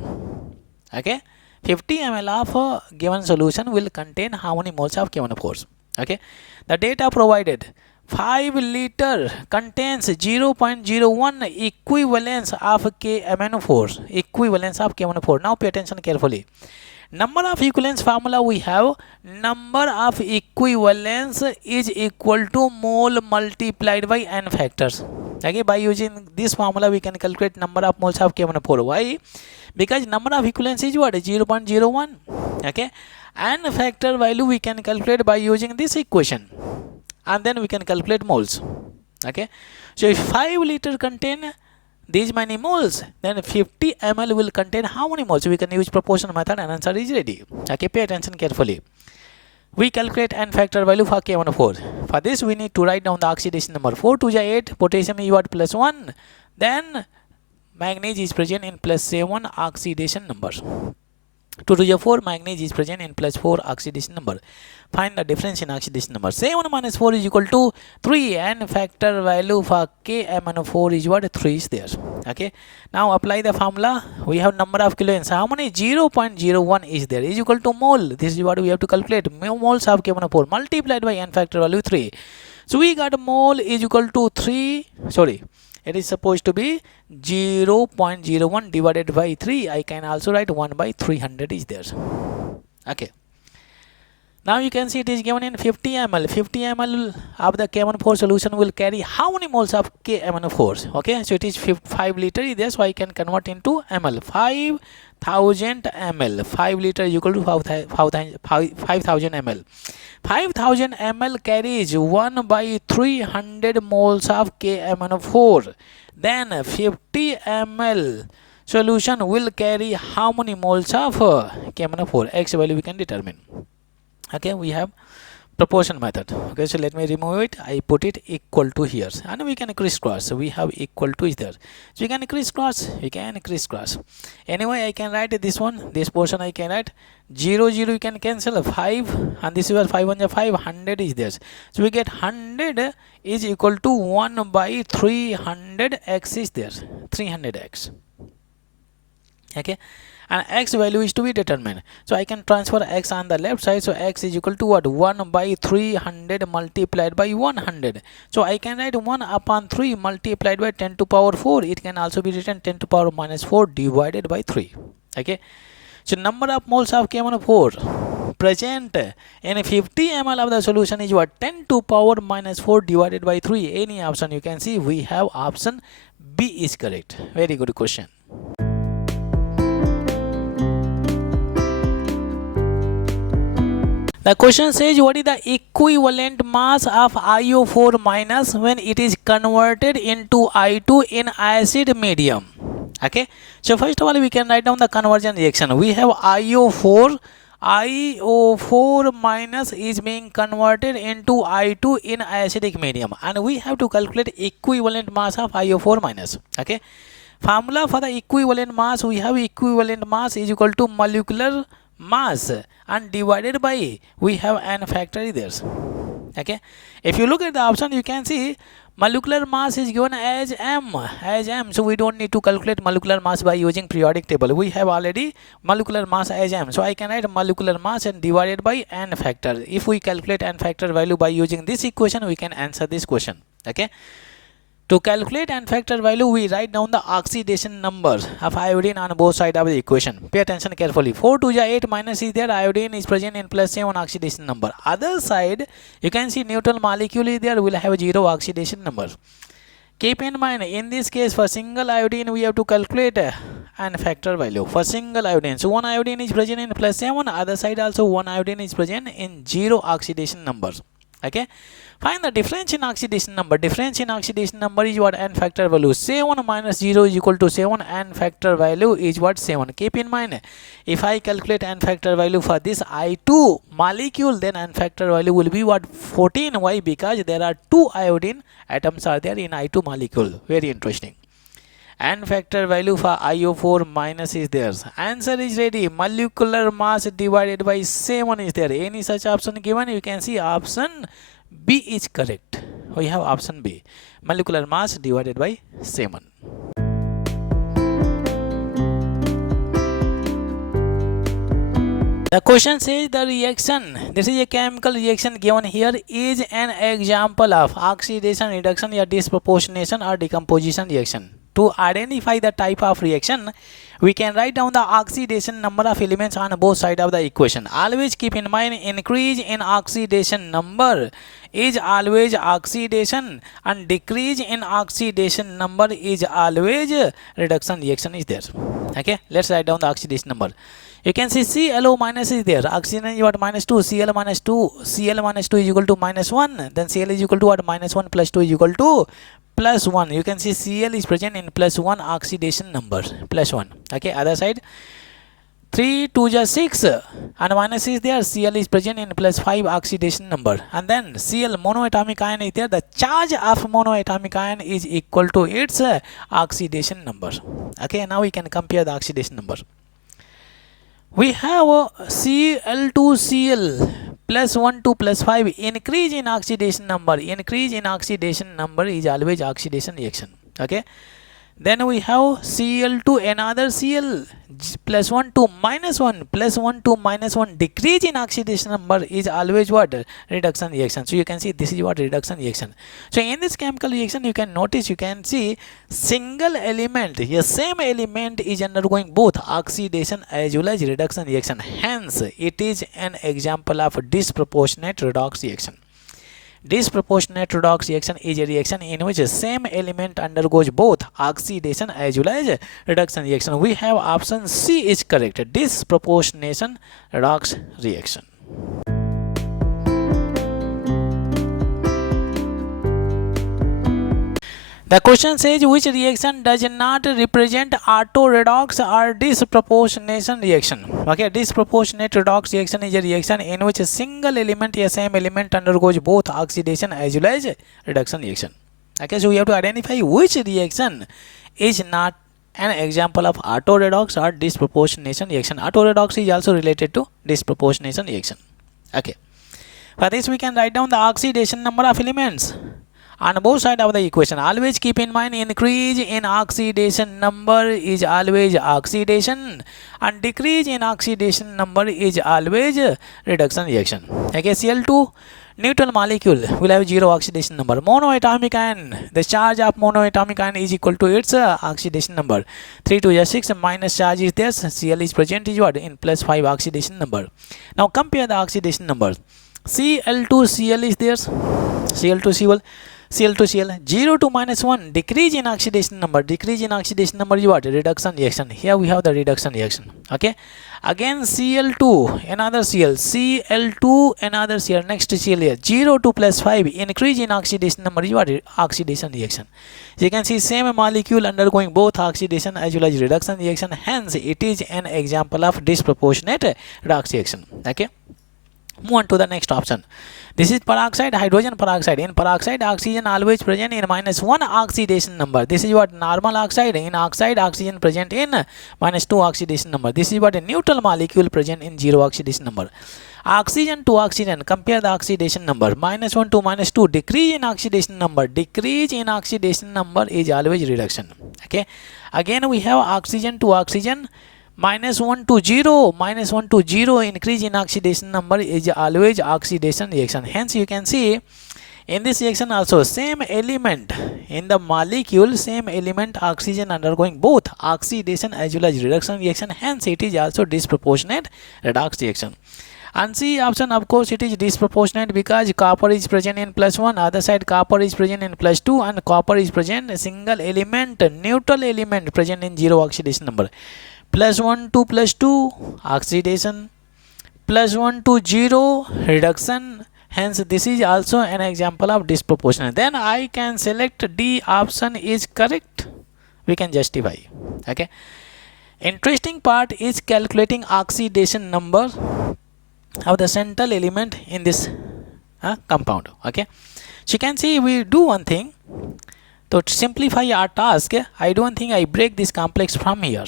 Okay, 50 ml of given solution will contain how many moles of KMnO4? Okay, the data provided: 5 liter contains 0.01 equivalence of KMnO4. Equivalence of KMnO4. Now pay attention carefully. Number of equivalence formula we have. Number of equivalence is equal to mole multiplied by n factors. Okay, by using this formula we can calculate number of moles of KMnO4. Why? Because number of equivalence is what? 0.01. Okay, n factor value we can calculate by using this equation, and then we can calculate moles. Okay, so if 5 liter contain these many moles, then 50 ml will contain how many moles? We can use proportion method and answer is ready. Okay, pay attention carefully. we calculate n factor value for K14. For this, we need to write down the oxidation number. 4 to the 8, potassium is what? Plus 1. Then manganese is present in plus 7 oxidation number. 2 to the 4, manganese is present in plus 4 oxidation number. Find the difference in oxidation number. 7 minus 4 is equal to 3, and factor value for KMnO4 is what? 3 is there. Okay. Now apply the formula. We have number of kiloins. How many? 0.01 is there, is equal to mole. This is what we have to calculate. Moles of KMnO4 multiplied by n factor value 3. So we got mole is equal to 3. Sorry. It is supposed to be 0.01 divided by 3. I can also write 1 by 300 is there. Okay. Now you can see it is given in 50 ml. 50 ml of the KMnO4 solution will carry how many moles of KMnO4? Okay, so it is 5 liter is there, so I can convert into ml. 5000 ml. 5 liter is equal to 5000 ml. 5000 ml carries 1 by 300 moles of KMnO4. Then 50 ml solution will carry how many moles of KMnO4? X value we can determine. Okay, we have proportion method. Okay, so let me remove it. I put it equal to here, and we can crisscross. So we have equal to is there. So we can crisscross. We can crisscross. Anyway, I can write this one. This portion I can write 0 0. You can cancel 5, and this is 5 1 5. 100 is there. So we get 100 is equal to 1 by 300 x is there. 300x. Okay. And x value is to be determined. So I can transfer x on the left side. So x is equal to what? 1 by 300 multiplied by 100. So I can write 1 upon 3 multiplied by 10 to power 4. It can also be written 10 to power minus 4 divided by 3. Okay. So number of moles of KMnO4 present in 50 ml of the solution is what? 10 to power minus 4 divided by 3. Any option you can see. We have option B is correct. Very good question. The question says, what is the equivalent mass of IO4 minus when it is converted into I2 in acid medium? Okay. So first of all, we can write down the conversion reaction. We have IO4 minus is being converted into I2 in acidic medium, and we have to calculate equivalent mass of IO4 minus. Okay. Formula for the equivalent mass, we have equivalent mass is equal to molecular mass and divided by we have n factor there. Okay, if you look at the option, you can see molecular mass is given as m, so we don't need to calculate molecular mass by using periodic table. We have already molecular mass as m, so I can write molecular mass and divided by n factor. If we calculate n factor value by using this equation, we can answer this question. Okay. To calculate n factor value, we write down the oxidation number of iodine on both sides of the equation. Pay attention carefully. 4 to the 8 minus is there. Iodine is present in plus 7 oxidation number. Other side, you can see neutral molecule is there. Will have 0 oxidation number. Keep in mind, in this case, for single iodine, we have to calculate n factor value. For single iodine, so 1 iodine is present in plus 7. Other side also 1 iodine is present in 0 oxidation numbers. Okay. Find the difference in oxidation number. Difference in oxidation number is what? N factor value. 7 minus 0 is equal to 7. N factor value is what? 7. Keep in mind, if I calculate n factor value for this I2 molecule, then n factor value will be what? 14. Why? Because there are 2 iodine atoms are there in I2 molecule. Very interesting. N factor value for IO4 minus is there. Answer is ready. Molecular mass divided by 7 is there. Any such option given, you can see option B is correct. We have option B. Molecular mass divided by 7. The question says the reaction, this is a chemical reaction given here, is an example of oxidation, reduction, or disproportionation or decomposition reaction. To identify the type of reaction, we can write down the oxidation number of elements on both sides of the equation. Always keep in mind, increase in oxidation number is always oxidation, and decrease in oxidation number is always reduction reaction is there. Okay, let's write down the oxidation number. You can see ClO minus is there. Oxygen is what? Minus 2. Cl minus 2. Cl minus 2 is equal to minus 1. Then Cl is equal to what? Minus 1 plus 2 is equal to plus 1. You can see Cl is present in plus 1 oxidation number. Plus 1. Okay. Other side. 3 2 is 6 and minus is there, Cl is present in plus 5 oxidation number, and then Cl monoatomic ion is there, the charge of monoatomic ion is equal to its oxidation number. Okay, now we can compare the oxidation number. We have Cl2Cl plus 1 to plus 5, increase in oxidation number. Increase in oxidation number is always oxidation reaction. Okay. Then we have Cl2 another Cl plus 1 to minus 1 plus 1 to minus 1, decrease in oxidation number is always what? Reduction reaction. So you can see this is what reduction reaction. So in this chemical reaction you can notice, you can see single element, a same element is undergoing both oxidation as well as reduction reaction. Hence it is an example of disproportionate redox reaction. Disproportionate redox reaction is a reaction in which the same element undergoes both oxidation as well as reduction reaction. We have option C is correct, disproportionate redox reaction. The question says which reaction does not represent auto redox or disproportionation reaction. Okay, disproportionate redox reaction is a reaction in which a single element, a same element undergoes both oxidation as well as reduction reaction. Okay, so we have to identify which reaction is not an example of auto redox or disproportionation reaction. Auto redox is also related to disproportionation reaction. Okay, for this we can write down the oxidation number of elements on both sides of the equation. Always keep in mind, increase in oxidation number is always oxidation and decrease in oxidation number is always reduction reaction. Okay, Cl2 neutral molecule will have 0 oxidation number. Monoatomic ion, the charge of monoatomic ion is equal to its oxidation number. 3 2 is 6, minus charge is there, Cl is present is what? In plus 5 oxidation number. Now compare the oxidation number. Cl2Cl is there, Cl2Cl, Cl2Cl, 0 to minus 1, decrease in oxidation number. Decrease in oxidation number is what? Reduction reaction. Here we have the reduction reaction. Okay, again Cl2 another Cl, Cl2 another Cl, next Cl here, 0 to plus 5, increase in oxidation number is what? Oxidation reaction. So you can see same molecule undergoing both oxidation as well as reduction reaction. Hence it is an example of disproportionate redox reaction. Okay, move on to the next option. This is peroxide, hydrogen peroxide. In peroxide, oxygen always present in minus 1 oxidation number. This is what? Normal oxide. In oxide, oxygen present in minus 2 oxidation number. This is what? A neutral molecule present in 0 oxidation number. Oxygen to oxygen, compare the oxidation number. Minus 1 to minus 2, decrease in oxidation number. Decrease in oxidation number is always reduction. Okay, again we have oxygen to oxygen, minus 1 to 0, minus 1 to 0, increase in oxidation number is always oxidation reaction. Hence you can see in this reaction also same element in the molecule, same element oxygen undergoing both oxidation as well as reduction reaction. Hence it is also disproportionate redox reaction. And C option, of course it is disproportionate because copper is present in plus 1, other side copper is present in plus 2, and copper is present a single element, neutral element present in 0 oxidation number. Plus 1 to plus 2 oxidation, plus 1 to 0 reduction. Hence this is also an example of disproportionate. Then I can select D option is correct. We can justify. Okay, interesting part is calculating oxidation number of the central element in this compound. Okay, so you can see we do one thing. To simplify our task, I don't think I break this complex from here.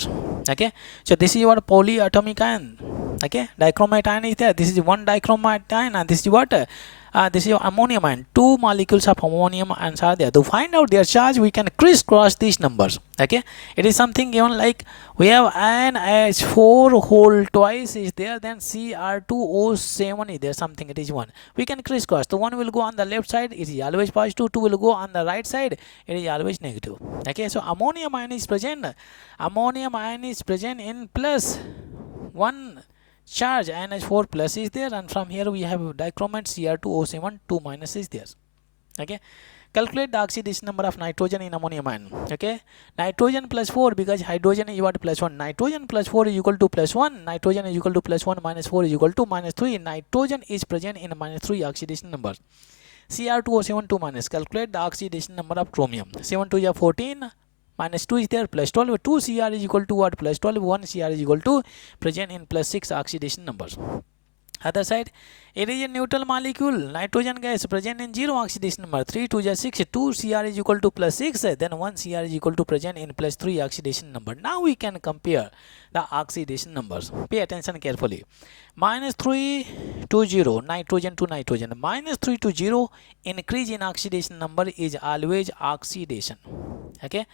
Okay, so this is what? Polyatomic ion. Okay, dichromate ion is there. This is one dichromate ion, and this is what? This is ammonium ion. 2 molecules of ammonium ions are there. To find out their charge, we can crisscross these numbers. Okay, it is something given like we have NH4 whole twice is there, then Cr2O7 is there, something it is 1. We can crisscross. The one will go on the left side, it is always positive. 2 will go on the right side, it is always negative. Okay, so ammonium ion is present. Ammonium ion is present in plus 1 charge, NH4 plus is there, and from here we have dichromate Cr2O7, 2 minus is there. Okay, calculate the oxidation number of nitrogen in ammonium ion. Okay, nitrogen plus 4 because hydrogen is what? Plus 1. Nitrogen plus 4 is equal to plus 1. Nitrogen is equal to plus 1 minus 4 is equal to minus 3. Nitrogen is present in minus 3 oxidation number. Cr2O7, 2 minus. Calculate the oxidation number of chromium. 7 2 is 14 minus 2 is there, plus 12, 2 Cr is equal to what, plus 12, 1 Cr is equal to present in plus 6 oxidation numbers. Other side, it is a neutral molecule, nitrogen gas present in 0 oxidation number, 3 to the 6, 2 Cr is equal to plus 6, then 1 Cr is equal to present in plus 3 oxidation number. Now we can compare the oxidation numbers. Pay attention carefully. Minus 3 to 0, nitrogen to nitrogen. Minus 3 to 0, increase in oxidation number is always oxidation. Okay.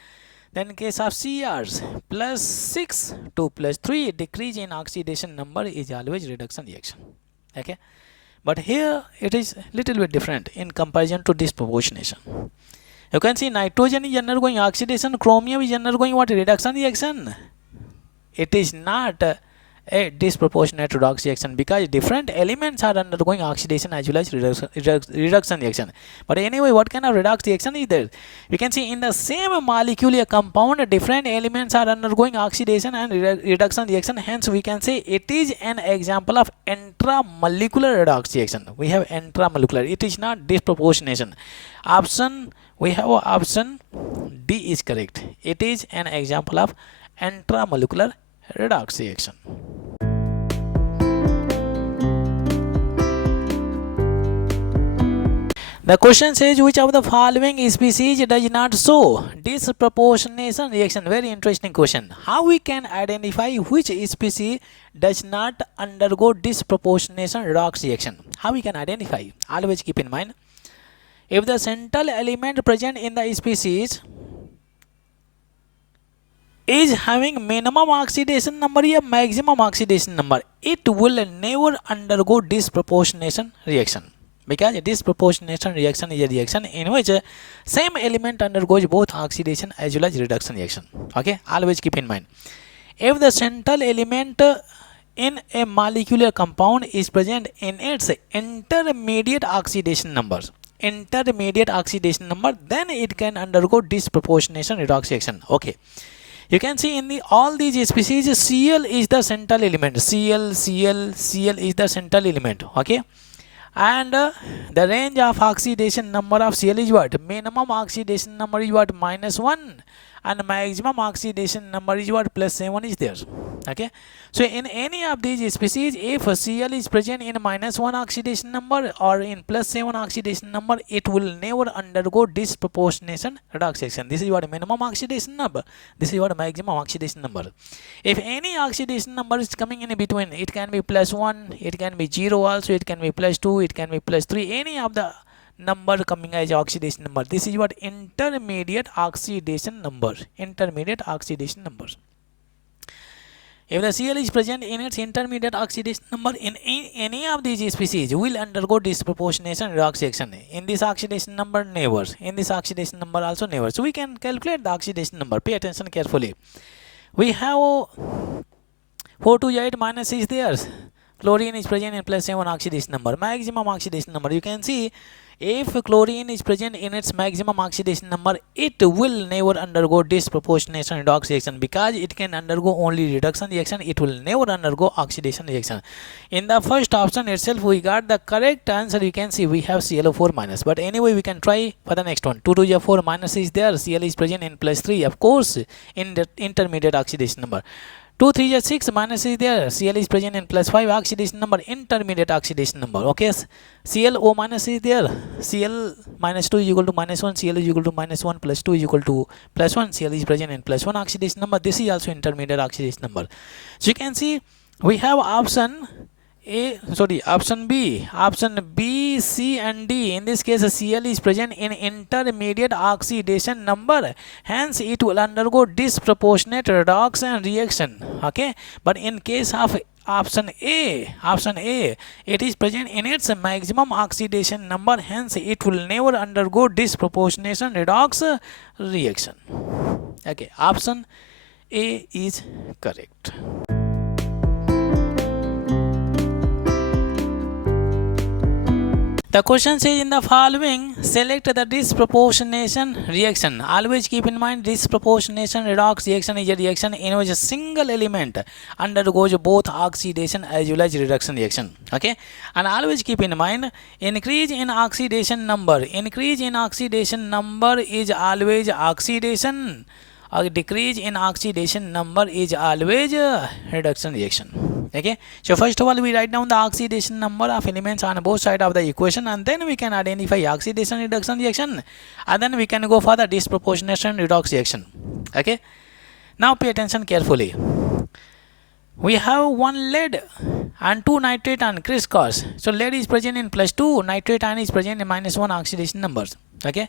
Then in case of Crs, plus 6 to plus 3, decrease in oxidation number is always reduction reaction. Okay, but here it is little bit different in comparison to disproportionation. You can see nitrogen is undergoing oxidation, chromium is undergoing what, reduction reaction. It is not a disproportionate redox reaction because different elements are undergoing oxidation as well as reduction reaction. But anyway, what kind of redox reaction is there? We can see in the same molecule, a compound, different elements are undergoing oxidation and reduction reaction. Hence, we can say it is an example of intramolecular redox reaction. We have intramolecular. It is not disproportionation. Option, we have option D is correct. It is an example of intramolecular redox reaction. The question says which of the following species does not show disproportionation reaction. Very interesting question. How we can identify which species does not undergo disproportionation redox reaction? How we can identify? Always keep in mind, if the central element present in the species is having minimum oxidation number or maximum oxidation number, it will never undergo disproportionation reaction. Because a disproportionation reaction is a reaction in which same element undergoes both oxidation as well as reduction reaction. Okay, always keep in mind. If the central element in a molecular compound is present in its intermediate oxidation number, then it can undergo disproportionation redox reaction. Okay. You can see in all these species, Cl is the central element. Cl is the central element. Okay. And the range of oxidation number of Cl is what? Minimum oxidation number is what? -1. And maximum oxidation number is what? +7 is there. Okay. So in any of these species, if Cl is present in -1 oxidation number or in +7 oxidation number, it will never undergo disproportionation redox reaction. This is what minimum oxidation number. This is what maximum oxidation number. If any oxidation number is coming in between, it can be +1, it can be 0 also, it can be +2, it can be +3, any of the number coming as oxidation number. This is what intermediate oxidation number. Intermediate oxidation number. If the Cl is present in its intermediate oxidation number in any of these species, will undergo disproportionation redox reaction. In this oxidation number, never. In this oxidation number also never. So we can calculate the oxidation number. Pay attention carefully. We have 4 to 8 minus is there. Chlorine is present in +7 oxidation number. Maximum oxidation number. You can see if chlorine is present in its maximum oxidation number, it will never undergo disproportionation redox reaction because it can undergo only reduction reaction. It will never undergo oxidation reaction. In the first option itself, we got the correct answer. You can see we have ClO4 minus. But anyway, we can try for the next one. 2 to the 4 minus is there. Cl is present in +3. Of course, in the intermediate oxidation number. 2 3 is 6 minus is there. Cl is present in +5 oxidation number, intermediate oxidation number. Okay, ClO minus is there. Cl -2 is equal to -1. Cl is equal to -1 plus 2 is equal to +1. Cl is present in +1 oxidation number. This is also intermediate oxidation number. So you can see we have option B, option B, C and D. In this case, Cl is present in intermediate oxidation number. Hence, it will undergo disproportionate redox and reaction. Okay. But in case of option A, it is present in its maximum oxidation number. Hence, it will never undergo disproportionation redox reaction. Okay. Option A is correct. The question says in the following, select the disproportionation reaction. Always keep in mind, disproportionation redox reaction is a reaction in which a single element undergoes both oxidation as well as reduction reaction. Okay, and always keep in mind, increase in oxidation number. Increase in oxidation number is always oxidation. a decrease in oxidation number is always a reduction reaction. Okay, so first of all we write down the oxidation number of elements on both sides of the equation, and then we can identify oxidation reduction reaction, and then we can go for the disproportionate redox reaction. Okay, now pay attention carefully. We have one lead and two nitrate and crisscross. So lead is present in +2, nitrate ion is present in -1 oxidation numbers. Okay,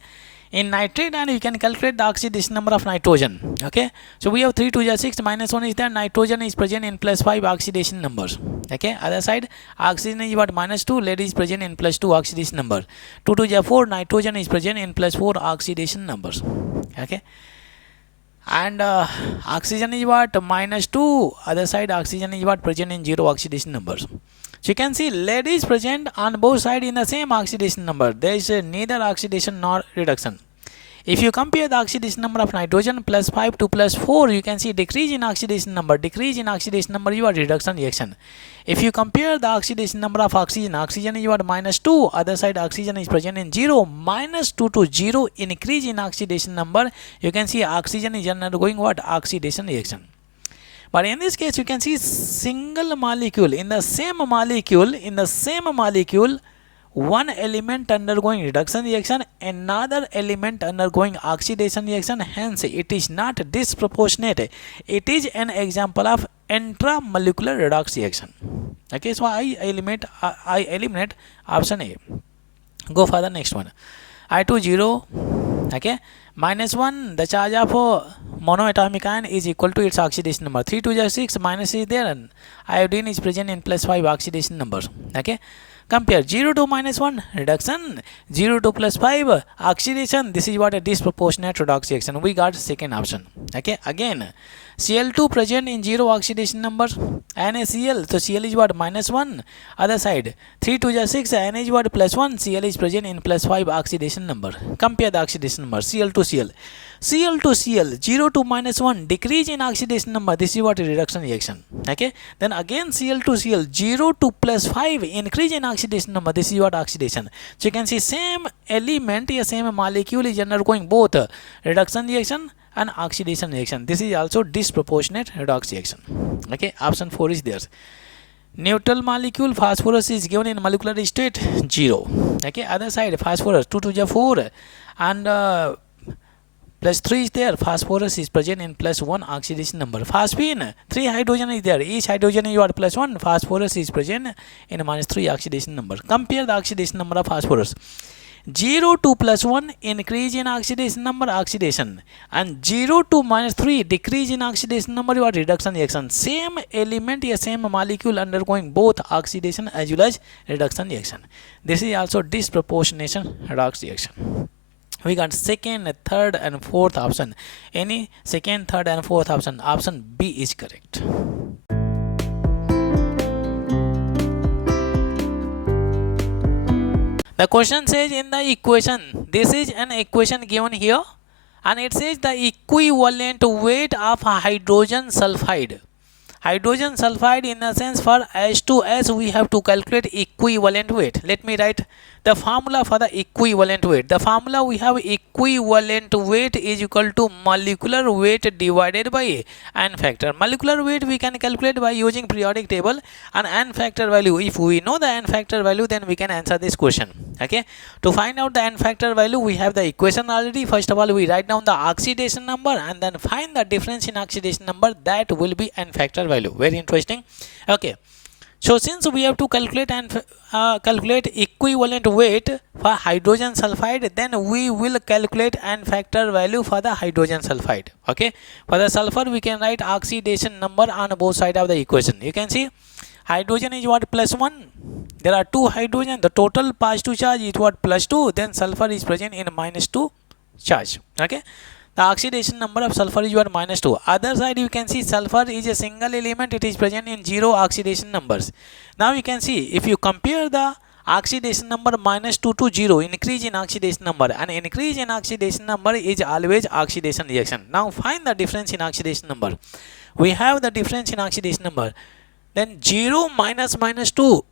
in nitrate ion you can calculate the oxidation number of nitrogen. Okay, so we have 3 2 6, -1 is there, nitrogen is present in +5 oxidation numbers. Okay, other side oxygen is what, -2, lead is present in +2 oxidation number. 2 2 4, nitrogen is present in +4 oxidation numbers. Okay, and oxygen is what, -2, other side oxygen is what, present in 0 oxidation numbers. So you can see lead is present on both sides in the same oxidation number. There is neither oxidation nor reduction. If you compare the oxidation number of nitrogen +5 to +4, you can see decrease in oxidation number. Decrease in oxidation number is your reduction reaction. If you compare the oxidation number of oxygen, oxygen is what, -2, other side oxygen is present in 0, -2 to 0, increase in oxidation number. You can see oxygen is undergoing what, oxidation reaction. But in this case you can see single molecule, in the same molecule, one element undergoing reduction reaction, another element undergoing oxidation reaction. Hence it is not disproportionate. It is an example of intramolecular redox reaction. Okay, so I eliminate option A. Go for the next one. I2 0. Okay, -1, the charge of monoatomic ion is equal to its oxidation number. 3 2 6, minus is there, and iodine is present in +5 oxidation numbers. Okay, compare 0 to -1 reduction, 0 to +5 oxidation. This is what a disproportionate redox reaction. We got second option. Okay, again Cl2 present in 0 oxidation number, NaCl, so Cl is what, -1, other side 3 2 6, Na is what, +1, Cl is present in +5 oxidation number. Compare the oxidation number, Cl to Cl. Cl to Cl, 0 to -1, decrease in oxidation number. This is what, a reduction reaction. Okay, then again Cl to Cl, 0 to +5, increase in oxidation number. This is what, oxidation. So you can see same element, same molecule is undergoing both reduction reaction and oxidation reaction. This is also disproportionate redox reaction. Okay, option 4 is there. Neutral molecule phosphorus is given in molecular state 0. Okay, other side phosphorus 2 2 4, and +3 is there. Phosphorus is present in +1 oxidation number. Phosphine, 3 hydrogen is there. Each hydrogen is what, +1. Phosphorus is present in -3 oxidation number. Compare the oxidation number of phosphorus. 0 to +1, increase in oxidation number, oxidation, and 0 to -3, decrease in oxidation number, your reduction reaction. Same element, same molecule undergoing both oxidation as well as reduction reaction. This is also disproportionate redox reaction. We got second, third and fourth option. Any second, third and fourth option, option B is correct. The question says in the equation, this is an equation given here, and it says the equivalent weight of hydrogen sulfide. Hydrogen sulfide, in the sense for H2S we have to calculate equivalent weight. Let me write the formula for the equivalent weight. The formula we have, equivalent weight is equal to molecular weight divided by n factor. Molecular weight we can calculate by using periodic table, and n factor value, if we know the n factor value, then we can answer this question. Okay, to find out the n factor value we have the equation already. First of all we write down the oxidation number and then find the difference in oxidation number, that will be n factor value. Very interesting. Okay, so since we have to calculate and calculate equivalent weight for hydrogen sulfide, then we will calculate n factor value for the hydrogen sulfide. Okay, for the sulfur we can write oxidation number on both sides of the equation. You can see hydrogen is what, +1. There are two hydrogen, the total positive charge is what, +2. Then sulfur is present in -2 charge. Okay, the oxidation number of sulfur is what, -2. Other side you can see sulfur is a single element, it is present in 0 oxidation numbers. Now you can see if you compare the oxidation number -2 to 0, increase in oxidation number, and increase in oxidation number is always oxidation reaction. Now find the difference in oxidation number. We have the difference in oxidation number. Then 0 minus -2,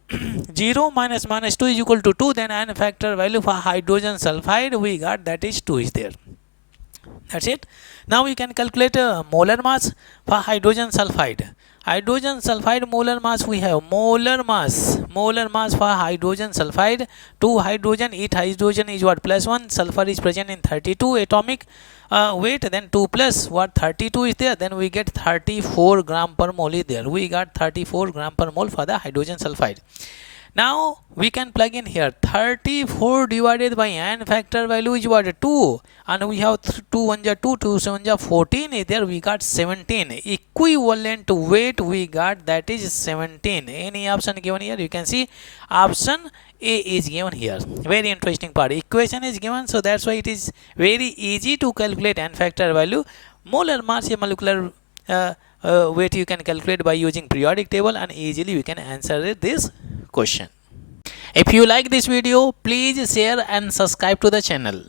0 minus -2 is equal to 2. Then n factor value for hydrogen sulfide we got, that is 2 is there. That's it. Now we can calculate molar mass for hydrogen sulfide. Hydrogen sulfide molar mass, we have molar mass for hydrogen sulfide. 2 hydrogen, each hydrogen is what, plus 1. Sulfur is present in 32 atomic weight, then 2 plus what, 32 is there, then we get 34 gram per mole is there. We got 34 gram per mole for the hydrogen sulfide. Now we can plug in here 34 divided by n factor value is what, 2, and we have 2 1 2, 2 7 14 is there. We got 17 equivalent weight we got, that is 17. Any option given here? You can see option A is given here. Very interesting part. Equation is given, so that's why it is very easy to calculate n factor value. Molar mass, a molecular weight you can calculate by using periodic table, and easily you can answer this question. If you like this video, please share and subscribe to the channel.